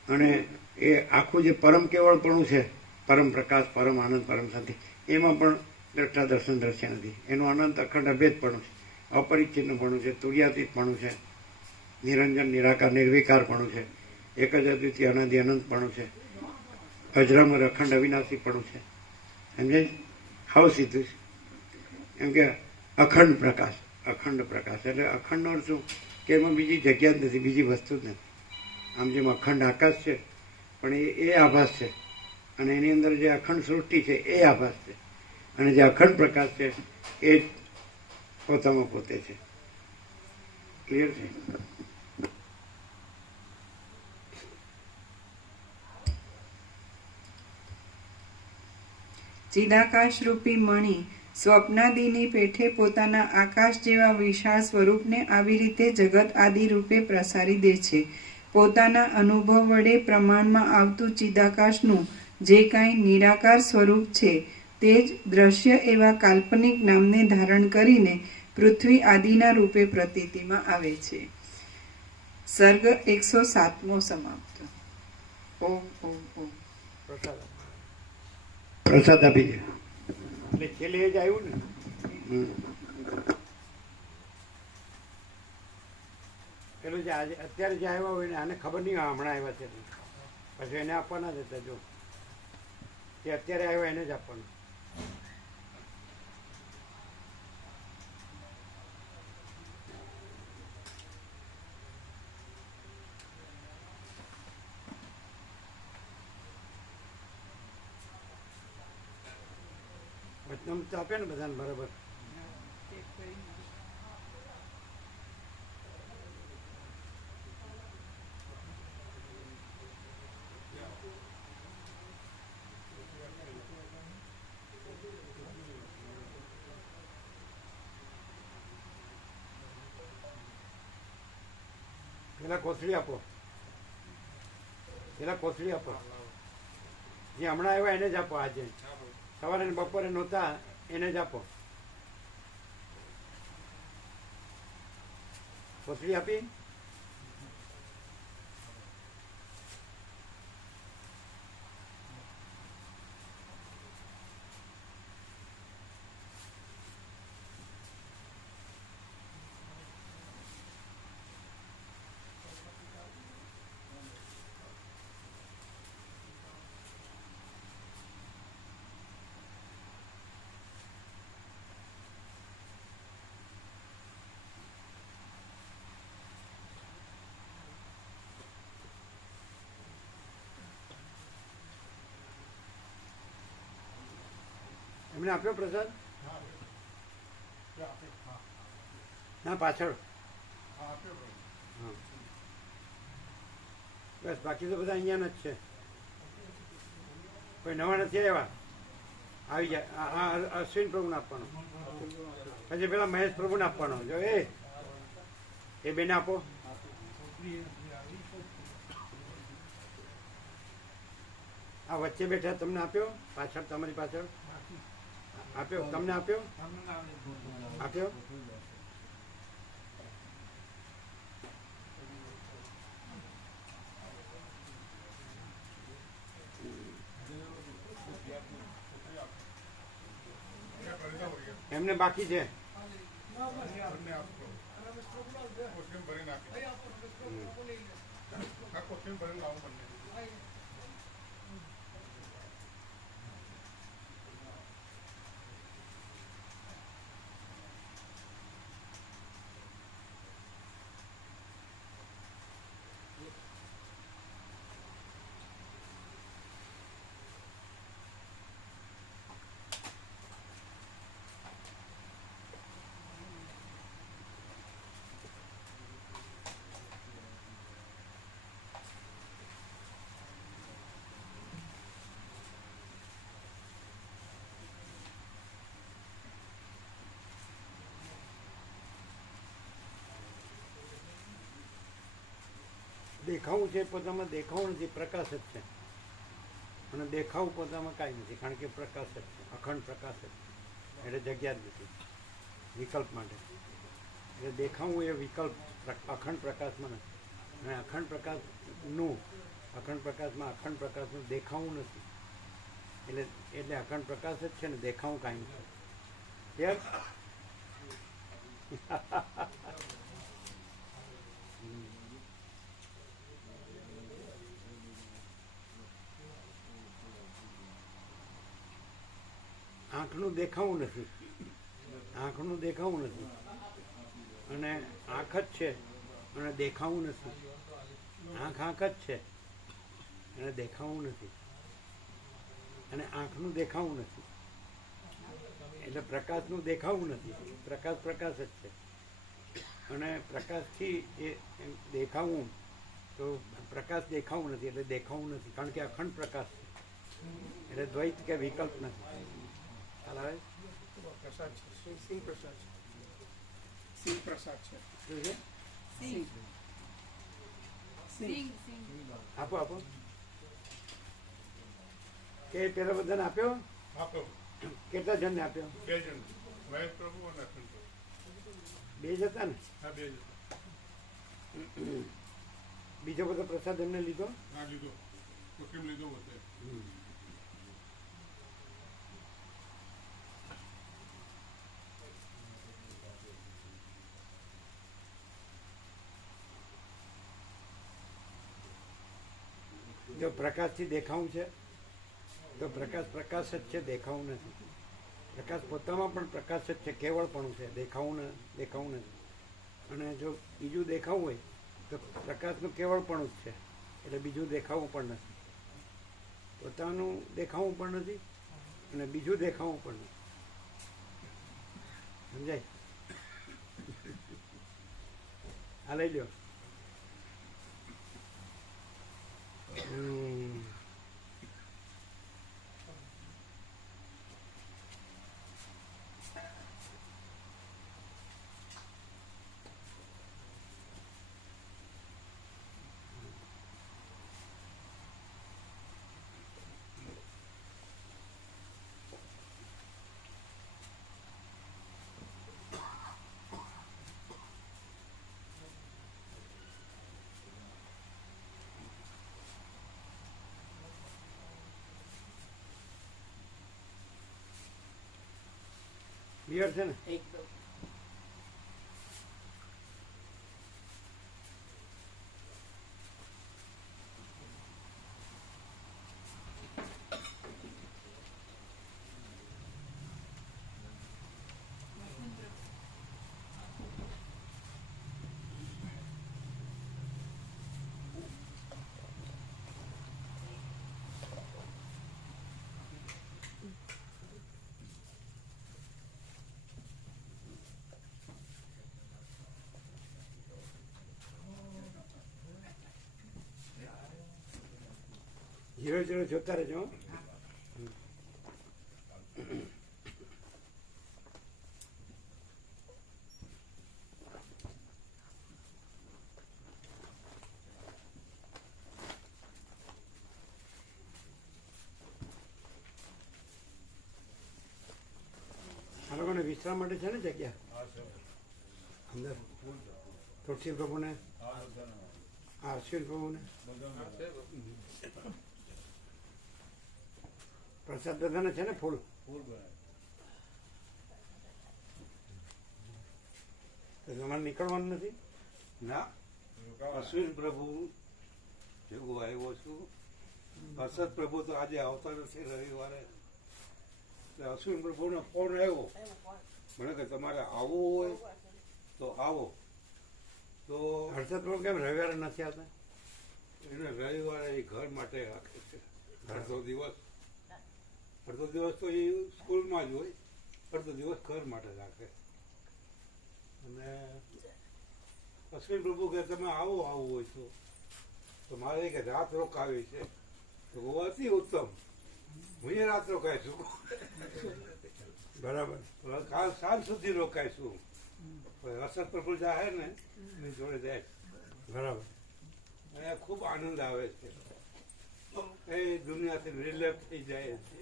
અને એ આખું જે પરમ કેવળપણું છે, પરમ પ્રકાશ, પરમ આનંદ, પરમ શાંતિ, એમાં પણ દ્રષ્ટા દર્શન દ્રશ્ય નથી. એનું અનંત અખંડ અભેદપણું છે, અપરિચ્છિન્નપણું છે, તુર્યાતીતપણું છે, નિરંજન નિરાકાર નિર્વિકારપણું છે, એક જ અદ્વિતીય અનાદિ અનંતપણું છે, અજરામર અખંડ અવિનાશીપણું છે. સમજાય? હાવ સીધું છે. એમ કે અખંડ પ્રકાશ એટલે અખંડનો અર્થ શું કે એમાં બીજી જગ્યા જ નથી, બીજી વસ્તુ જ નથી. આમ જેમ અખંડ આકાશ છે પણ એ આભાસ છે અને એની અંદર જે અખંડ સૃષ્ટિ છે એ આભાસ છે અને જે અખંડ પ્રકાશ છે એ જ પોતામાં પોતે છે. ક્લિયર છે? ચિદાકાશ રૂપી મણિ સ્વપ્નાદિની પેઠે પોતાના આકાશ જેવા વિશાળ સ્વરૂપને આવી રીતે જગત આદિ રૂપે પ્રસારી દે છે. પોતાના અનુભવ વડે પ્રમાણમાં આવતું ચિદાકાશનું જે કાંઈ નિરાકાર સ્વરૂપ છે તે જ દ્રશ્ય એવા કાલ્પનિક નામને ધારણ કરીને પૃથ્વી આદિના રૂપે પ્રતીતિમાં આવે છે. સર્ગ 107મો સમાપ્ત. ઓમ ઓમ ઓમ. પ્રસાદ આપી દે. એટલે છેલ્લે જ આવ્યું ને. પેલું જે આજે અત્યારે જે આવ્યા હોય ને આને ખબર નહીં હોય હમણાં આવ્યા છે, પછી એને આપવાના જ હતા. જો જે અત્યારે આવ્યા એને જ આપવાનું. વચનામૃત તો આપે ને બધાને બરાબર. પેલા કોથળી આપો, પેલા કોથળી આપો. જે હમણાં આવ્યા એને જ આપો. આજે સવારે ને બપોરે નહોતા એને જ આપો. કોથળી આપી. એમને આપ્યો પ્રસાદ? ના, પાછળ. હા, બસ બાકી તો બધા અહીંયા જ છે. કોઈ નવા નથી આવ્યા. આવી જાય. હા, અશ્વિન પ્રભુને આપવાનો, પછી પેલા મહેશ પ્રભુને આપવાનો. જો એ બેને આપો. આ વચ્ચે બેઠા તમને આપ્યો? પાછળ, તમારી પાછળ આપ્યો? તમને આપ્યો? આપ્યો? એમને બાકી છે. દેખાવું છે પોતામાં દેખાવું નથી, પ્રકાશ જ છે. અને દેખાવું પોતામાં કાંઈ નથી, કારણ કે પ્રકાશ જ છે, અખંડ પ્રકાશ જ છે. એટલે જગ્યા જ નથી વિકલ્પ માટે. એટલે દેખાવું એ વિકલ્પ અખંડ પ્રકાશમાં નથી. અને અખંડ પ્રકાશનું અખંડ પ્રકાશનું દેખાવું નથી. એટલે અખંડ પ્રકાશ જ છે ને, દેખાવું કાંઈ નથી. યાર આંખનું દેખાવું નથી, આંખનું દેખાવું નથી. અને આંખ જ છે અને દેખાવું નથી. આંખ જ છે અને દેખાવું નથી. અને આંખનું દેખાવું નથી. એટલે પ્રકાશનું દેખાવું નથી. પ્રકાશ જ છે. અને પ્રકાશથી એ દેખાવું, તો પ્રકાશ દેખાવું નથી એટલે દેખાવું નથી, કારણ કે અખંડ પ્રકાશ છે. એટલે દ્વૈત કે વિકલ્પ નથી. ખ્યાલ આવે? પ્રસાદ છે, સિંહ પ્રસાદ છે. સિંહ પ્રસાદ છે. શું છે? સિંહ. આપો આપો. કે પેલા બધાને આપ્યો? આપો. કેટલા જણને આપ્યો? 2 જણ, મહેશ પ્રભુ અને અખંડ પ્રભુ. 2 જ હતા ને? હા, 2 જણ. બીજો બધો પ્રસાદ એમને લીધો? હા, લીધો. તો કેમ લીધો બધે? જો પ્રકાશથી દેખાવું છે તો પ્રકાશ જ છે, દેખાવું નથી. પ્રકાશ પોતામાં પણ પ્રકાશ જ છે, કેવળપણું છે, દેખાવું નથી. અને જો બીજું દેખાવું હોય તો પ્રકાશનું કેવળપણું જ છે, એટલે બીજું દેખાવું પણ નથી. પોતાનું દેખાવું પણ નથી અને બીજું દેખાવું પણ નથી. સમજાય? આ લઈ લ્યો. ક્લિયર છે ને? એકદમ. ઝીરો ઝીરો જોતા રહેજો હો. આ લોકોને વિશ્રામ માટે છે ને જગ્યા હા સર અંદર તુલસી પ્રભુને હા બધાને આ અશ્વિન પ્રભુને બધાને પ્રસાદ બધાને છે ને ફૂલ ફૂલ બનાવે તો તમારે નીકળવાનું નથી. ના, અશ્વિન પ્રભુ જેવું આવ્યો છું. હર્ષદ પ્રભુ તો આજે આવતા નથી રવિવારે. એટલે અશ્વિન પ્રભુનો ફોન આવ્યો મને કે તમારે આવવું હોય તો આવો. તો હર્ષદ પ્રભુ કેમ રવિવારે નથી આવતા? એને રવિવારે એ ઘર માટે રાખે છે. અડધો દિવસ તો એ સ્કૂલમાં જ હોય, અડધો દિવસ ઘર માટે રાખે. અને અશ્વિન પ્રભુ કે તમે આવવું હોય તો મારે કે રાત રોકાવી છે. તો બહુ અતિ ઉત્તમ, હું એ રાત રોકાઈશું. બરાબર. કાલ સાંજ સુધી રોકાઈશું. હર્ષદ પ્રભુ જાય ને એની જોડે જાય. બરાબર. અને ખૂબ આનંદ આવે છે. એ દુનિયાથી નિર્લેપ થઈ જાય છે.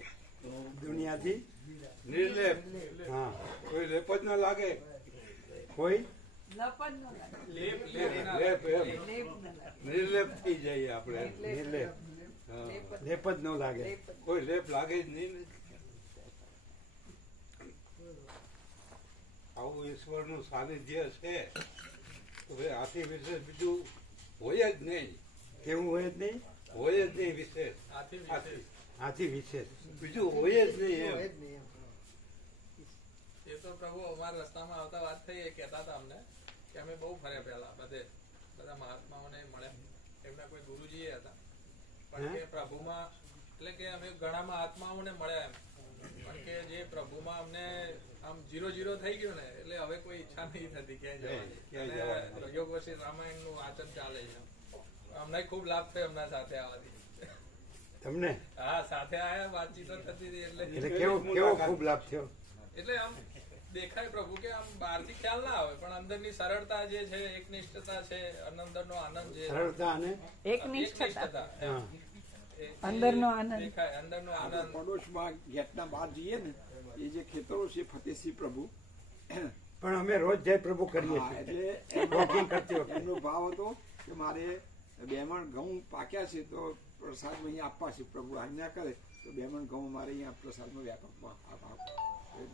દુનિયાથી નિર્લેપ, હા. કોઈ લેપ જ ના લાગે. કોઈ લેપ એમ નિર્લેપ થઈ જાય આપણે. નિર્લેપ, હા. લેપ જ ન લાગે. કોઈ લેપ લાગે જ નહીં ને. આવું ઈશ્વરનું સાનિધ્ય છે તો ભાઈ આથી વિશેષ બીજું હોય જ નહીં. કેવું હોય જ નહીં, હોય જ નહીં વિશેષ. આથી વિશેષ બીજું હોય જ નહીં એમ. હોય જ નહીં એમ. એ તો પ્રભુ અમારા રસ્તામાં આવતા વાત થઈ એ કહેતા હતા અમને કે અમે બહુ ફર્યા પેલા બધા મહાત્માઓને મળ્યા. એમના કોઈ ગુરુજી હતા પણ કે પ્રભુમાં એટલે કે અમે ઘણા મહાત્માઓને મળ્યા એમ પણ કે જે પ્રભુમાં અમને આમ 0-0 થઈ ગયું ને એટલે હવે કોઈ ઈચ્છા નહીં થતી ક્યાંય જવાની. અને યોગ વશિષ્ઠ રામાયણ નું વાંચન ચાલે છે. અમને ખૂબ લાભ થયો એમના સાથે આવવાથી. તમને. હા, સાથે આયા વાતચીતો થતી હતી એટલે એટલે કેવો ખૂબ લાભ થયો? એટલે આમ દેખાય પ્રભુ કે આમ બહારથી ખ્યાલ ના આવે પણ અંદરની સરળતા જે છે, એકનિષ્ઠતા છે, અંદરનો આનંદ જે સરળતા અને એકનિષ્ઠતા હા. અંદરનો આનંદ. દેખાય, અંદરનો આનંદ. પડોશમાં ગેટના બહાર જઈએ ને એ જે ખેતરો છે ફતેહસિંહ પ્રભુ, પણ અમે રોજ જય પ્રભુ કરીએ હા, છીએ. એટલે વોકિંગ કરતી વખતે એમનો ભાવ હતો કે મારે 2 મણ ઘઉં પાક્યા છે તો પ્રસાદ અહીંયા આપવા છે. પ્રભુ આજ્ઞા કરે તો 2 મણ ઘઉં મારે અહીંયા પ્રસાદનો વ્યાપકમાં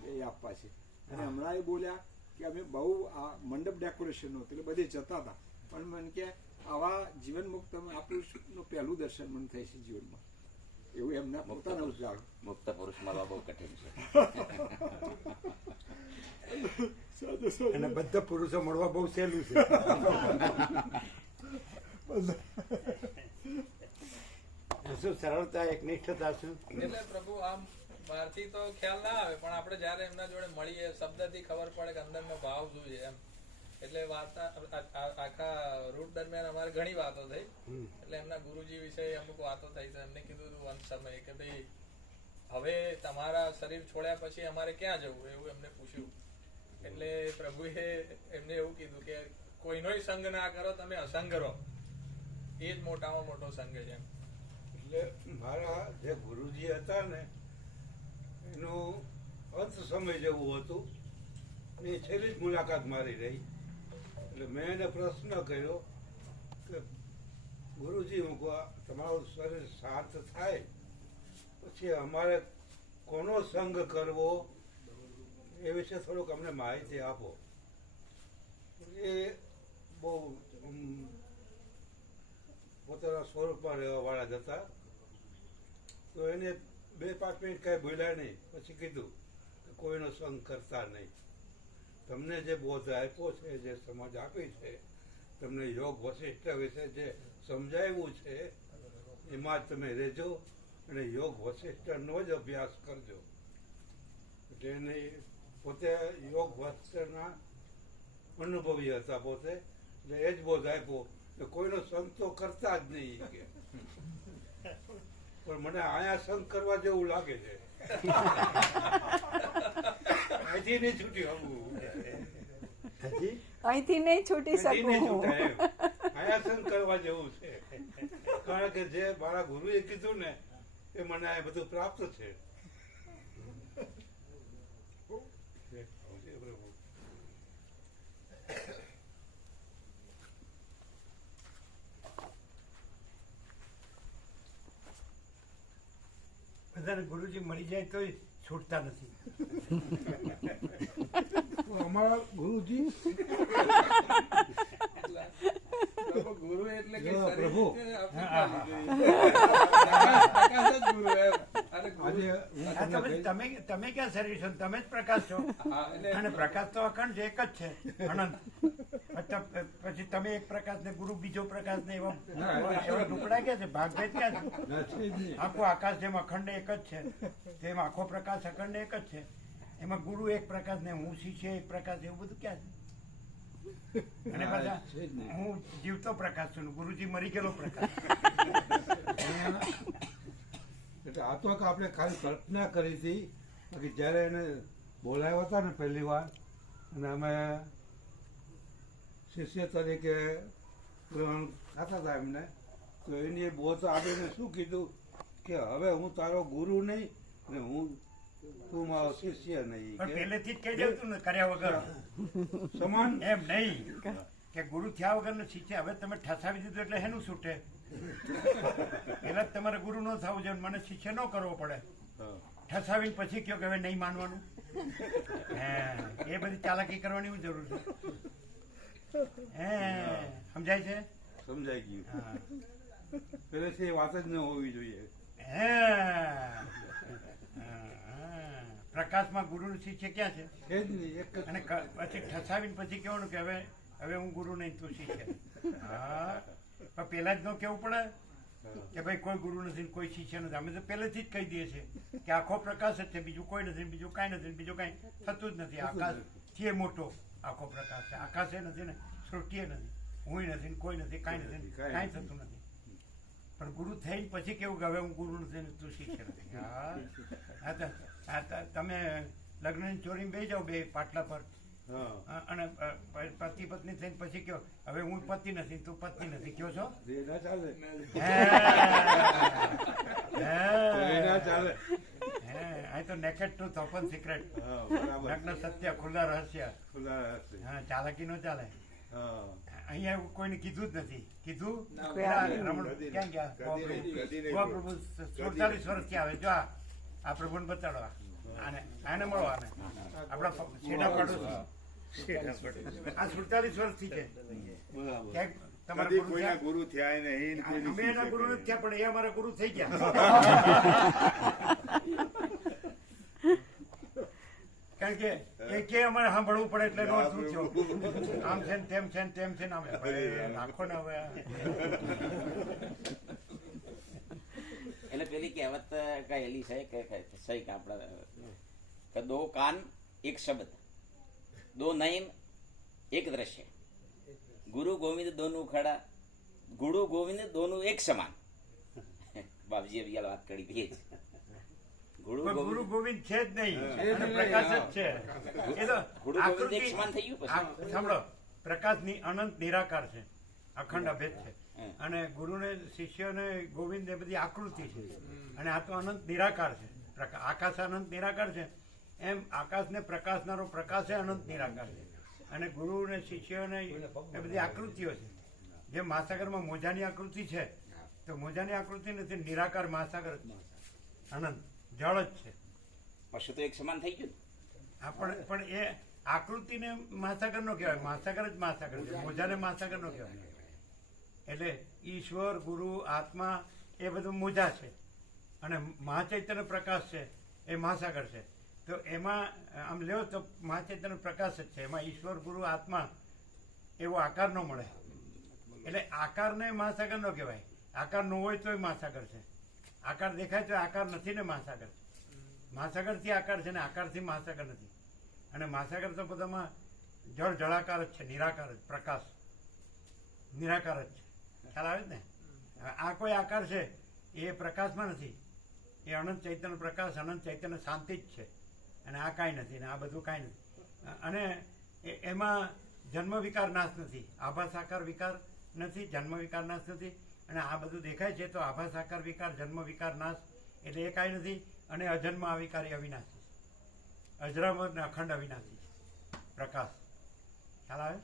એ આપવા છે. અને હમણાં એ બોલ્યા કે અમે બહુ આ મંડપ ડેકોરેશનનો એટલે બધે જતા હતા પણ મને કે આવા જીવન મુક્ત આપણું પહેલું દર્શન મને થાય છે જીવનમાં. એવું એમના પોતાના ઉચ્ચાર. મુક્ત પુરુષ મળવા બહુ કઠિન છે. અને બધા પુરુષો મળવા બહુ સહેલું છે. શું સરળતા, એકનિષ્ઠતા શું? એટલે પ્રભુ આમ બહારથી તો ખ્યાલ ના આવે પણ આપણે જયારે એમના જોડે મળીએ શબ્દથી ખબર પડે કે અંદરનો ભાવ શું છે એમ. એટલે આખા રૂટ દરમિયાન અમારે ઘણી વાતો થઈ. એટલે એમના ગુરુજી વિશે અમુક વાતો થઈ તો એમને કીધું હતું અંત સમયે કે ભાઈ હવે તમારા શરીર છોડ્યા પછી અમારે ક્યાં જવું એવું એમને પૂછ્યું. એટલે પ્રભુએ એમને એવું કીધું કે કોઈનોય સંગ ના કરો, તમે અસંગ રહો, એ જ મોટામાં મોટો સંગ છે એમ. એટલે મારા જે ગુરુજી હતા ને એનું અંત સમય જેવું હતું. એ છેલ્લી જ મુલાકાત મારી રહી. એટલે મેં એને પ્રશ્ન કર્યો કે ગુરુજી, હું તમારું શરીર શાંત થાય પછી અમારે કોનો સંગ કરવો એ વિશે થોડુંક અમને માહિતી આપો. એ બહુ પોતાના સ્વરૂપમાં રહેવા વાળા જ હતા. તો એને 2-5 મિનિટ કાંઈ બોલ્યા નહીં. પછી કીધું કે કોઈનો સંગ કરતા નહીં. તમને જે બોધ આપ્યો છે, જે સમજ આપી છે, તમને યોગ વશિષ્ઠ વિશે જે સમજાવ્યું છે એમાં જ તમે રહેજો અને યોગ વશિષ્ઠનો જ અભ્યાસ કરજો. એટલે એને પોતે યોગ વશિષ્ઠના અનુભવી હતા પોતે. એટલે એ જ બોધ આપ્યો કે કોઈનો સંગ તો કરતા જ નહીં કે. પણ મને આયા સંગ કરવા જેવું લાગે છે. હજી નહીં છૂટી આવું. અહીંથી નહીં છૂટી શકું. આયા સંગ કરવા જેવું છે. કારણ કે જે મારા ગુરુએ કીધું ને એ મને આ બધું પ્રાપ્ત છે. બધાને ગુરુજી મળી જાય તોય છૂટતા નથી. અમારા ગુરુજી ગુરુ એટલે કે જો શરીર પ્રભુ. રીતે આ તમે ક્યાં શરીર છો? તમે જ પ્રકાશ છો. અને પ્રકાશ તો અખંડ છે, એક જ છે, અનંત. પછી તમે એક પ્રકાશ ને ગુરુ બીજો પ્રકાશ ને એવા ટુકડા ક્યાં છે? ભાગભેદ ક્યાં છે? આખું આકાશ જેમ અખંડ એક જ છે તેમ આખો પ્રકાશ અખંડ એક જ છે. એમાં ગુરુ એક પ્રકાશ ને હું શિષ્ય એક પ્રકાશ, એવું બધું ક્યાં છે? અને પાછા હું જીવતો પ્રકાશ છું, ગુરુજી મરી ગયેલો પ્રકાશ. એટલે આ તો આપણે ખાલી કલ્પના કરી હતી કે જ્યારે એને બોલાવ્યા હતા ને પહેલી વાર અને અમે શિષ્ય તરીકે ગ્રહણ થતા હતા એમને, તો એની એ બોધ આપીને શું કીધું કે હવે હું તારો ગુરુ નહીં ને તું મારો શિષ્ય નહીં. પણ પહેલેથી જ કહી દેતું ને કર્યા વગર સમાન એમ નહીં કે ગુરુ થયા વગર નો શિષ્ય. હવે તમે ઠસાવી દીધું એટલે હેનું છૂટે? પેલા તમારે ગુરુ ન થવું જોઈએ, મને શિષ્ય ન કરવો પડે. ઠસાવીને પછી કયો કે હવે નહીં માનવાનું. એ બધી ચાલાકી કરવાની શું જરૂર છે? સમજાય છે? સમજાઈ ગયું. પહેલેથી એ વાત જ ન હોવી જોઈએ. પ્રકાશમાં ગુરુ શિષ્ય ક્યાં છે? છે જ નહીં, એક જ. અને પછી ઠસાવીને પછી કહેવાનું કે હવે હું ગુરુ નહીં, તું શિષ્ય. હા, પણ પેલા જ ન કેવું પડે કે ભાઈ કોઈ ગુરુ નથી, કોઈ શિષ્ય નથી. અમે તો પહેલેથી જ કહી દઈએ છીએ કે આખો પ્રકાશ જ છે, બીજું કોઈ નથી, બીજું કાંઈ નથી, બીજું કાંઈ થતું જ નથી. આકાશ છે મોટો, આખો પ્રકાશ છે. આકાશ એ નથી ને, સૃષ્ટિ નથી, હું નથી, કોઈ નથી, કાંઈ નથી, કાંઈ થતું નથી. પણ ગુરુ થઈને પછી કેવું કે હવે હું ગુરુ નથી ને તું શિષ્ય નથી. હા, તમે લગ્નની ચોરીમાં બેસી જાઓ બે પાટલા પર અને પતિ પત્ની થઈને પછી કયો હવે હું પતિ નથી, તું પત્ની નથી, કયો છો? ના ચાલે. અહીં તો નેકેડ ટુ ઓપન સિક્રેટ, લગ્ન સત્ય, ખુલ્લા રહસ્ય. હા, ચાલાકી નો ચાલે. અહીંયા એવું કોઈને કીધું જ નથી. કીધું રમણ ક્યાં ગયા? પ્રભુ 47 વર્ષથી આવે. જો આ પ્રભુને બતાડો, આને મળો, આને આપણા છેડા પાડો. આ 47 વર્ષથી છે. ક્યાંક તમારા ગુરુ થયા નહીં, અમે એના ગુરુ નથી થયા, પણ એ અમારા ગુરુ થઈ ગયા. કારણ કે એ કે અમારે સાંભળવું પડે એટલે નો શું થયો, આમ છે ને તેમ છે ને તેમ છે ને અમે નાખો ને હવે. એટલે પેલી કહેવત કહેલી છે કે સહી કે આપણા કે દો કાન એક શબ્દ, દો નયન એક દ્રશ્ય, ગુરુ ગોવિંદ દોનું ખડા, ગુરુ ગોવિંદ દોનું એક સમાન. બાપજીએ બી વાત કરી હતી જ. ગુરુ ગોવિંદ છે જ નહીં, અને પ્રકાશ જ છે. એ તો ગોવિંદ એક સમાન થઈ ગયું. સાંભળો, પ્રકાશની અનંત નિરાકાર છે, અખંડ અભેદ છે. અને ગુરુને શિષ્યને ગોવિંદ એ બધી આકૃતિ છે, અને આ તો અનંત નિરાકાર છે. આકાશ અનંત નિરાકાર છે, એમ આકાશને પ્રકાશનારો પ્રકાશ એ અનંત નિરાકાર છે. અને ગુરુ ને શિષ્યોને એ બધી આકૃતિઓ છે. જે મહાસાગરમાં મોજાની આકૃતિ છે, તો મોજાની આકૃતિ નથી, નિરાકાર મહાસાગર અનંત જળ જ છે. પછી તો એક સમાન થઈ ગયું. પણ એ આકૃતિને મહાસાગર નો કહેવાય. મહાસાગર જ મહાસાગર છે, મોજાને મહાસાગર નો કહેવાય. એટલે ઈશ્વર, ગુરુ, આત્મા એ બધું મોજા છે અને મહાચૈતન્ય પ્રકાશ છે એ મહાસાગર છે. તો એમાં આમ લ્યો તો મહાચૈતન્ય પ્રકાશ જ છે, એમાં ઈશ્વર, ગુરુ, આત્મા એવો આકાર ન મળે. એટલે આકારને મહાસાગર નો કહેવાય. આકાર ન હોય તોય મહાસાગર છે. આકાર દેખાય તો આકાર નથી ને મહાસાગર. મહાસાગરથી આકાર છે ને આકારથી મહાસાગર નથી. અને મહાસાગર તો બધામાં જળ જળાકાર જ છે, નિરાકાર જ, પ્રકાશ નિરાકાર જ છે. ખ્યાલ આવે જ ને? હવે આ કોઈ આકાર છે એ પ્રકાશમાં નથી, એ અનંત ચૈતન્ય પ્રકાશ, અનંત ચૈતન્ય શાંતિ જ છે. અને આ કાંઈ નથી ને આ બધું કાંઈ નથી. અને એમાં જન્મ વિકાર નાશ નથી, આભાસ આકાર વિકાર નથી, જન્મ વિકાર નાશ નથી. અને આ બધું દેખાય છે તો આભાસ આકાર વિકાર, જન્મ વિકાર નાશ એટલે એ કાંઈ નથી. અને અજન્મ અવિકારી અવિનાશી, અજરામર ને અખંડ અવિનાશી પ્રકાશ. ખ્યાલ આવે?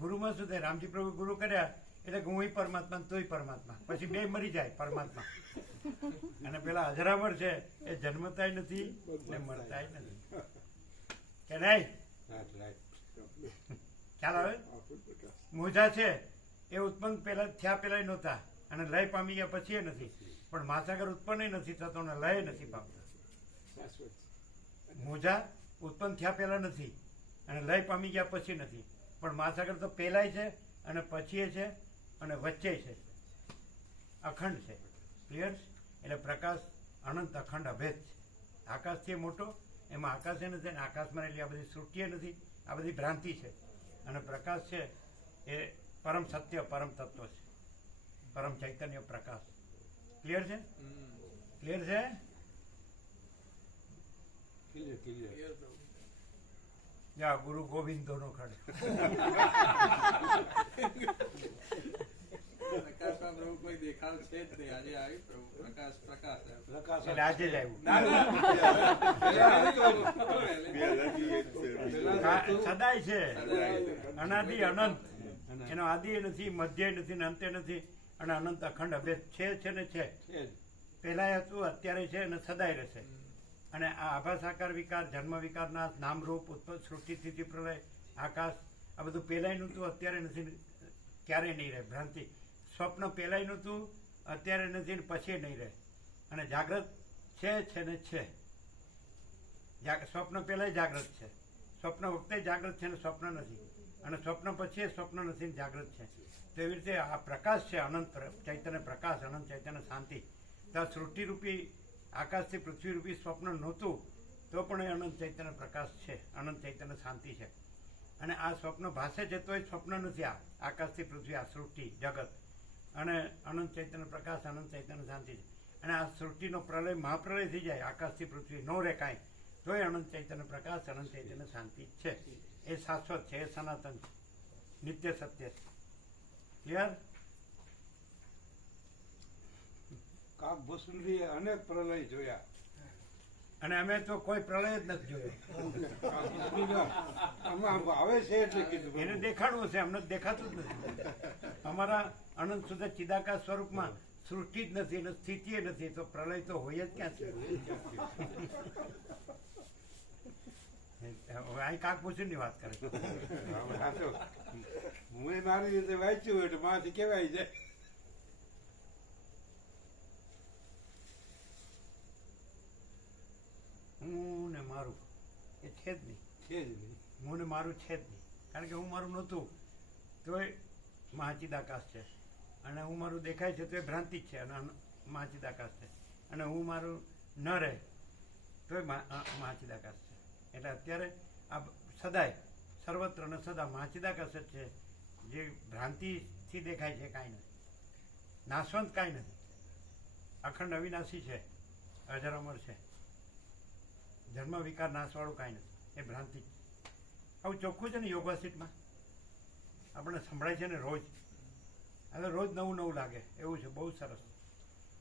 ગુરુમાં શું થાય? રામજી પ્રભુ ગુરુ કર્યા એટલે કે હું પરમાત્મા તોય પરમાત્મા, પછી બે મરી જાય પરમાત્મા. અને પેલા અજરામર છે એ જન્મતાય નથી ને મરતાય નથી. કે નહીં? ખ્યાલ આવે? મોજા છે એ ઉત્પન્ન પેલા થયા પેલા નહોતા અને લય પામી ગયા પછી એ નથી. પણ મહાસાગર ઉત્પન્ન નથી થતો અને લય નથી પામતા. મોજા ઉત્પન્ન થયા પહેલા નથી અને લય પામી ગયા પછી નથી. પણ મહાસાગર તો પહેલાય છે અને પછી છે અને વચ્ચે છે, અખંડ છે. ક્લિયર? એટલે પ્રકાશ અનંત અખંડ અભેદ છે. આકાશથી મોટો, એમાં આકાશ એ નથી અને આકાશમાં એટલી આ બધી સૃષ્ટિ નથી, આ બધી ભ્રાંતિ છે. અને પ્રકાશ છે એ પરમ સત્ય, પરમ તત્વ છે, પરમ ચૈતન્ય પ્રકાશ. ક્લિયર છે? ક્લિયર છે? યા ગુરુ ગોવિંદો નો ખડ. પ્રકાશમાં પ્રભુ કોઈ દેખાવ છે જ નહીં. આજે આવી પ્રભુ પ્રકાશ પ્રકાશ એટલે આજે જ આવ્યું. સદાય છે, અનાદિ અનંત. એનો આદિ નથી, મધ્ય નથી, અંતે નથી અને અનંત અખંડ અભેદ છે ને છે. પહેલા હતું, અત્યારે છે અને સદાય રહેશે. અને આ આભાસ આકાર વિકાર, જન્મ વિકાર નાશ, નામરૂપ, ઉત્પત્તિ, સૃષ્ટિ, સ્થિતિ, પ્રલય, આકાશ આ બધું પહેલાય નહોતું, અત્યારે નથી, ક્યારેય નહીં રહે. ભ્રાંતિ. સ્વપ્ન પહેલાય નહોતું, અત્યારે નથી ને પછી નહીં રહે. અને જાગ્રત છે ને છે. સ્વપ્ન પહેલાય જાગ્રત છે, સ્વપ્ન વખતે જાગ્રત છે ને સ્વપ્ન નથી. અને સ્વપ્ન પછી સ્વપ્ન નથી ને જાગ્રત છે. તો એવી રીતે આ પ્રકાશ છે, અનંત ચૈતન્ય પ્રકાશ, અનંત ચૈતન્ય શાંતિ. તો આ સૃષ્ટિરૂપી આકાશથી પૃથ્વીરૂપી સ્વપ્ન નહોતું તો પણ એ અનંત ચૈતન્ય પ્રકાશ છે, અનંત ચૈતન્ય શાંતિ છે. અને આ સ્વપ્ન ભાસે છે તો એ સ્વપ્ન નથી. આ આકાશથી પૃથ્વી, આ સૃષ્ટિ જગત અને અનંત ચૈતન્ય પ્રકાશ, અનંત ચૈતન્ય શાંતિ છે. અને આ સૃષ્ટિનો પ્રલય મહાપ્રલય થઈ જાય, આકાશથી પૃથ્વી નો રહે કાંઈ, તો એ અનંત ચૈતન્ય પ્રકાશ, અનંત ચૈતન્ય શાંતિ છે. એ શાશ્વત છે, એ સનાતન છે, નિત્ય સત્ય છે. ક્લિયર? કાકભૂષણજી અનેક પ્રલય જોયા અને અમે તો કોઈ પ્રલય જ નથી જોયો. આવે છે એટલે કીધું એને દેખાડવું છે, અમને દેખાતું જ નથી. અમારા અનંત સુધી ચિદાકાશ સ્વરૂપમાં સૃષ્ટિ જ નથી અને સ્થિતિ નથી, તો પ્રલય તો હોય જ ક્યાં છે? અહીં કાકભૂષણ ની વાત કરે. હું મારી રીતે વાંચ્યું એટલે મારાથી કેવાય જાય. હું ને મારું એ છે જ નહીં. છે જ નહીં. હું ને મારું છે જ નહીં. કારણ કે હું મારું નહોતું તોય મહાચિદાકાશ છે, અને હું મારું દેખાય છે તો એ ભ્રાંતિ જ છે અને મહાચિદાકાશ છે. અને હું મારું ન રહે તોય મહાચિદાકાશ છે. એટલે અત્યારે આ સદાય સર્વત્ર ને સદા મહાચિદાકાશ જ છે, જે ભ્રાંતિથી દેખાય છે. કાંઈ નથી, નાશવંત કાંઈ નથી, અખંડ અવિનાશી છે, અજર અમર છે. જન્મ વિકાર નાશવાળું કાંઈ નથી, એ ભ્રાંતિ. આવું ચોખ્ખું છે ને યોગાસીટમાં આપણે સંભળાય છે ને રોજ. હવે રોજ નવું નવું લાગે એવું છે, બહુ સરસ.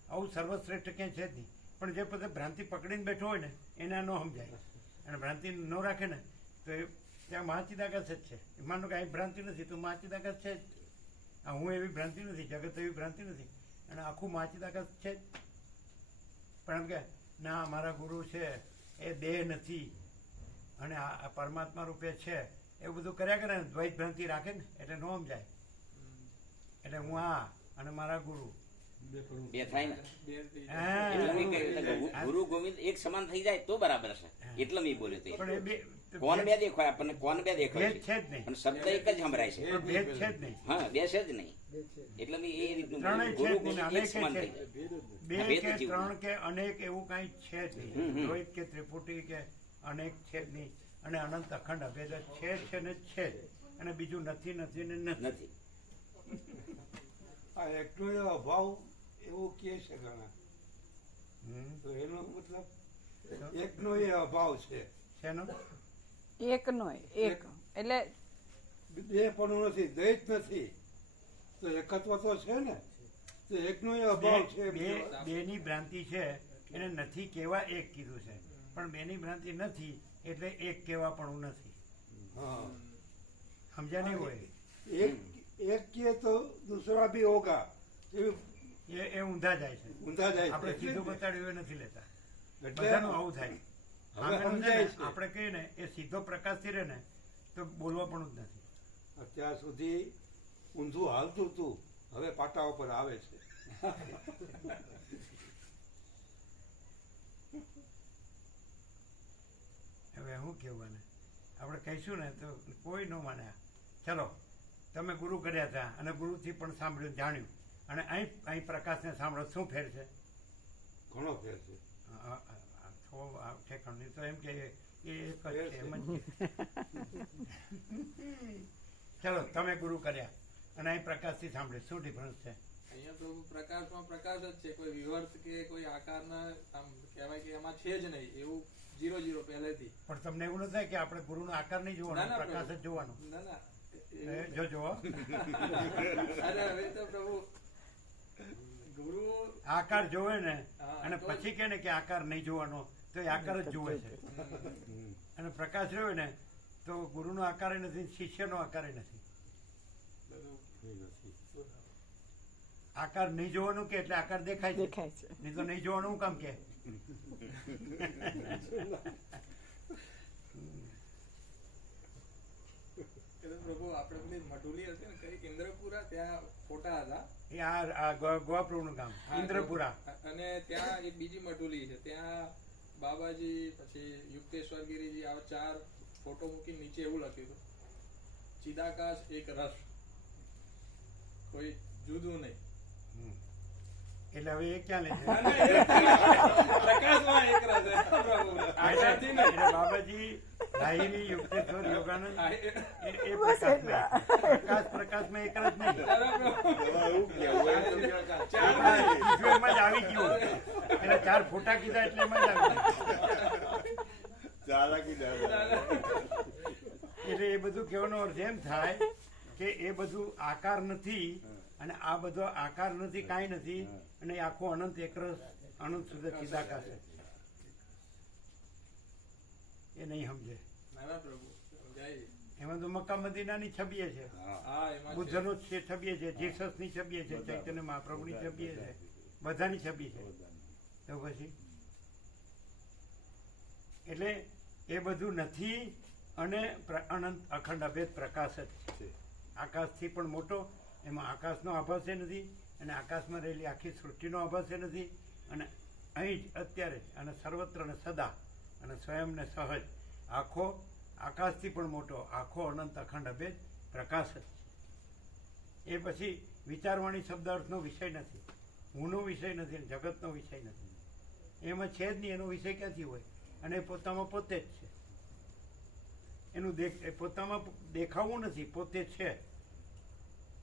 આવું સર્વશ્રેષ્ઠ ક્યાંય છે જ નહીં. પણ જે પોતે ભ્રાંતિ પકડીને બેઠો હોય ને એને ન સમજાય અને ભ્રાંતિ ન રાખે ને તો એ ત્યાં મહાચિદાકાશ જ છે. માનો કે અહીં ભ્રાંતિ નથી તો મહાચિદાકાશ છે જ. આ હું એવી ભ્રાંતિ નથી, જગત એવી ભ્રાંતિ નથી, અને આખું મહાચિદાકાશ છે જ. પણ એમ કે ના મારા ગુરુ છે એ દેહ નથી, અને આ પરમાત્મા રૂપે છે એવું બધું કર્યા કરે ને દ્વૈત ભ્રાંતિ રાખે ને એટલે નો સમજાય. એટલે હું અને મારા ગુરુ બે થાય ને હા. એટલે મેં કહ્યું કે ગુરુ ગોવિંદ એક સમાન થઈ જાય તો બરાબર છે. એટલે મેં બોલ્યું તે પણ એ બે કોણ બે દેખાય આપણને, કોણ બે દેખાય ભેદ છે જ નહીં. અને શબ્દ એક જ સંભળાય છે. પણ ભેદ છે જ નહીં. હા, બે છે જ નહીં. એટલે મેં એ રીતનું ત્રણેય છે ગુરુ જ નહીં. ગોવિંદ એક અનેક સમાન છે. થઈ જાય. બે ભેદ કે નથી. ત્રણ કે અનેક એવું કઈ છે જ નહીં. દ્વૈત કે ત્રિપુટી કે અનેક છે જ નહીં. અને અનંત અખંડ અભેદ છે ને છે જ. અને બીજું નથી નથી ને નથી. નથી. આ એકનો એ અભાવ એવું કહે છે ઘણા. હમ. તો એનો મતલબ એકનો એ અભાવ છે. શેનો? એકનો એક એટલે બે પણ નથી, દ્વૈત નથી, તો એકત્વ તો છે ને. તો એકનો એ અભાવ છે. બેની ભ્રાંતિ છે એને નથી કેવા એક કીધું છે. પણ બેની ભ્રાંતિ નથી એટલે એક કેવા પણ નથી. હા, સમજ્યા નહીં હોય એક કે તો દૂસરા ભી હોગા, એ ઊંધા જાય છે. ઊંધા જાય આપણે છે. સીધું બતાડ્યું એ નથી લેતા. એટલે બધાનું આવું થાય. હવે સામેનું છે સમજાય ને, છે. આપણે કહીએ ને એ સીધો પ્રકાશ થી રહે ને તો બોલવા પણ જ નથી. અત્યાર સુધી ઊંધું હાલતું હતું, હવે પાટા ઉપર આવે છે. હવે શું કેવું ને આપણે કહીશું ને તો કોઈ ન માને. ચલો તમે ગુરુ કર્યા હતા અને ગુરુથી પણ સાંભળ્યું જાણ્યું અને અહીં પ્રકાશને સાંભળો શું ફેર છે? ઘણો ફેર છે. ઠેકાણું તો એમ કે એ એક જ છે એમ જ છે. ચલો તમે ગુરુ કર્યા અને અહીં પ્રકાશથી સાંભળ્યું શું ડિફરન્સ છે? અહીંયા પ્રભુ પ્રકાશમાં પ્રકાશ જ છે, કોઈ વિવર્ત કે કોઈ આકારના આમ કહેવાય કે એમાં છે જ નહીં, એવું 0 પહેલેથી. પણ તમને એવું ન થાય કે આપણે ગુરુનો આકાર નહીં જોવાનો, ના, ના, પ્રકાશ જ પ્રભુ. જોવાનો? ના ના જોજો હો. અરે હવે તો પ્રભુ ગુરુ આકાર જોવે ને હા, અને તો પછી કે ને કે આકાર નહીં જોવાનો તો એ આકાર જ જોવે છે. અને પ્રકાશ રહ્યો ને તો ગુરુનો આકાર નથી, શિષ્યનો આકાર નથી. આકાર નહીં જોવાનું કે એટલે આકાર દેખાય છે. નહીં તો નહીં જોવાનું હું કામ કે? એટલે પ્રભુ આપણે પેલી મઢુલી હતી ને કઈ ઇન્દ્રપુરા, ત્યાં ફોટા હતા. એ આ ગોવાપ્રભુનું ગામ ઇન્દ્રપુરા. અને ત્યાં એક બીજી મઢુલી છે, ત્યાં બાબાજી પછી યુક્તેશ્વર ગિરીજી આવા 4 ફોટો મૂકી નીચે એવું લખ્યું હતું, ચિદાકાશ એક રસ, કોઈ જુદું નહીં. એટલે હવે એ ક્યાં લે છે? પ્રકાશમાં એક રસ છે, પ્રભુ. આકાશથી નહીં. એટલે બાબાજી લાહિરી યુક્તેશ્વર યોગાનંદ આ એ પ્રકાશમાં પ્રકાશમાં એક જ નહીં. બીજું એમાં જ આવી ગયું. એટલે 4 ફોટા કીધા એટલે એમાં જ આવી ગયું. એટલે એ બધું કહેવાનો અર્થ એમ થાય કે એ બધું આકાર નથી અને આ બધો આકાર નથી, કાંઈ નથી, અને એ આખો અનંત એકરસ અનંત સુધી ચિદાકાશ છે. એ નહીં સમજે. નાના પ્રભુ સમજાય. એમાં તો મક્કા મદીનાની છબીએ છે, હા એમાં છે. બુદ્ધનો છબીએ છે, જીસસની છબીએ છે, ચૈતન્ય મહાપ્રભુની છબીએ છે, બધાની છબી છે. તો પછી એટલે એ બધું નથી અને અનંત અખંડ અભેદ પ્રકાશ જ છે. આકાશથી પણ મોટો, એમાં આકાશનો આભાસ એ નથી અને આકાશમાં રહેલી આખી સૃષ્ટિનો આભાસ એ નથી. અને અહીં જ અત્યારે જ અને સર્વત્ર ને સદા અને સ્વયં ને સહજ આખો આકાશથી પણ મોટો આખો અનંત અખંડ અભેદ પ્રકાશ જ છે. એ પછી વિચારવાણી શબ્દ અર્થનો વિષય નથી, હુંનો વિષય નથી, જગતનો વિષય નથી. એમાં છે જ નહીં, એનો વિષય ક્યાંથી હોય? અને એ પોતામાં પોતે જ છે. એનું પોતામાં દેખાવું નથી, પોતે છે.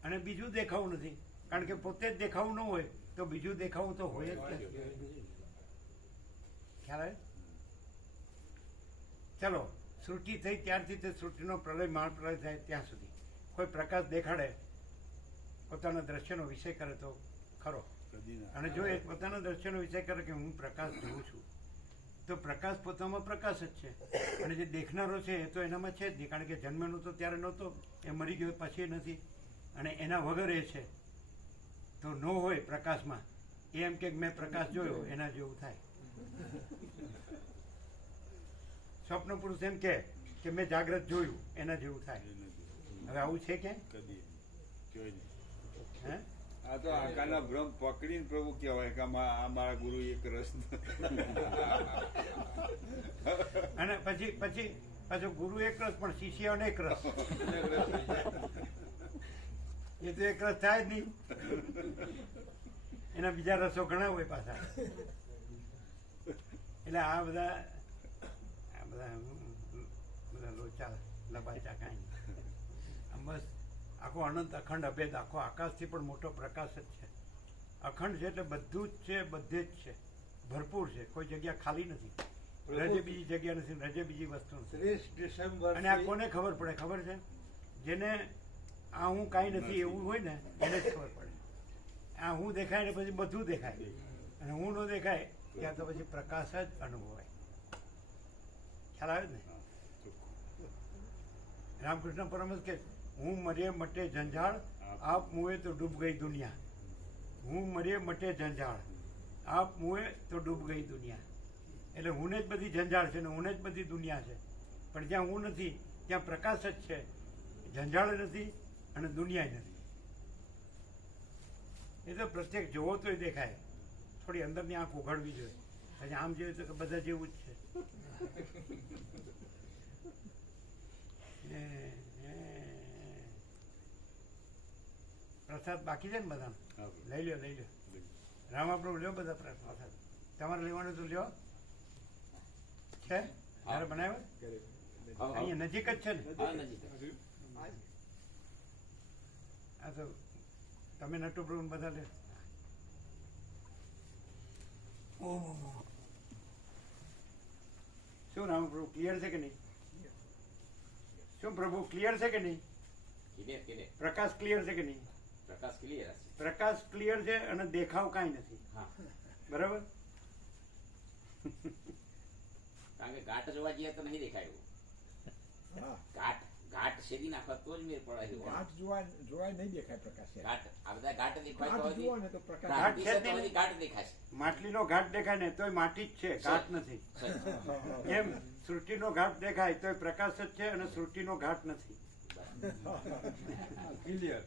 અને બીજું દેખાવું નથી, કારણ કે પોતે જ દેખાવું ન હોય તો બીજું દેખાવું તો હોય જ ક્યાંથી? ખ્યાલ આવે? ચલો સૃષ્ટિ થઈ ત્યારથી તે સૃષ્ટિનો પ્રલય મહાપ્રલય થાય ત્યાં સુધી કોઈ પ્રકાશ દેખાડે, પોતાના દ્રશ્યનો વિષય કરે તો ખરો. અને જો એ પોતાના દ્રશ્યનો વિષય કરે કે હું પ્રકાશ જોઉં છું, તો પ્રકાશ પોતામાં પ્રકાશ જ છે. અને જે દેખનારો છે એ તો એનામાં છે જ નહીં, કારણ કે જન્મેલો તો ત્યારે નહોતો, એ મરી ગયો પછી નથી, અને એના વગર એ છે. તો ન હોય પ્રકાશમાં, એમ કે મેં પ્રકાશ જોયો, એના જેવું થાય. સ્વપ્ન પુરુષ એમ કે મેં જાગ્રત જોયું એના જેવું થાય. હવે આવું છે કે હે? આ તો આકાના ભ્રમ પકડીને પ્રભુ કહેવાય કે આ મારા ગુરુ એક રસ. અને પાછું ગુરુ એક રસ પણ શિષ્ય અનેક રસ. એ તો એક રસ થાય જ નહીં, એના બીજા રસો ઘણા હોય પાછા. એટલે આ બધા લોચા લબાચા કાંઈ નહીં. બસ આખો અનંત અખંડ અભેદ, આખો આકાશથી પણ મોટો પ્રકાશ જ છે. અખંડ છે એટલે બધું જ છે, બધે જ છે, ભરપૂર છે, કોઈ જગ્યા ખાલી નથી. રજે બીજી જગ્યા નથી, રજે બીજી વસ્તુ નથી. 30 ડિસેમ્બર અને આ કોને ખબર પડે? ખબર છે જેને આ હું કાંઈ નથી એવું હોય ને એને જ ખબર પડે. આ હું દેખાય ને પછી બધું દેખાય, અને હું ન દેખાય ત્યાં તો પછી પ્રકાશ જ અનુભવાય. ખ્યાલ આવે ને? રામકૃષ્ણ પરમહંસ કે હું મરે મટે જંજાળ, આપ મુએ તો ડૂબ ગઈ દુનિયા. હું મરે મટે જંજાળ, આપ મુએ તો ડૂબ ગઈ દુનિયા. એટલે હું જ બધી જંજાળ છે ને હું જ બધી દુનિયા છે. પણ જ્યાં હું નથી ત્યાં પ્રકાશ જ છે, જંજાળ નથી અને દુનિયા નથી. એ તો પ્રત્યેક જોવો તોય દેખાય. થોડી અંદરની આંખ ઉઘાડવી જોઈએ. પછી આમ જોઈએ તો બધા જેવું જ છે. પ્રસાદ બાકી છે ને બધા? લઈ લો લઈ લો. રામાપ્રભુ લ્યો બધા પ્રસાદ. તમારે લેવાનું તો લ્યો. છે તારે બનાવ્યો? અહીંયા નજીક જ છે ને? હા તો તમે નટુપ્રભુ બધા લે. શું રામપ્રભુ ક્લિયર છે કે નહીં? શું પ્રભુ ક્લિયર છે કે નહીં? પ્રકાશ ક્લિયર છે કે નહીં? પ્રકાશ ક્લિયર છે. પ્રકાશ ક્લિયર છે અને દેખાવ કાંઈ નથી. બરાબર? કારણ કે ઘાટ જોવા જઈએ તો નહીં દેખાયું. ઘાટ શેરી નાખવા તો જ મેર પડે. ઘાટ જોવાય નહીં દેખાય પ્રકાશ. ઘાટ આ બધા ઘાટ દેખાય ઘાટ જુઓ ને તો પ્રકાશ. ઘાટ છે જ નહીં. ઘાટ દેખાશે. માટલીનો ઘાટ દેખાય ને તોય માટી જ છે, ઘાટ નથી. એમ સૃષ્ટિનો ઘાટ દેખાય તોય પ્રકાશ જ છે અને સૃષ્ટિનો ઘાટ નથી. ક્લિયર.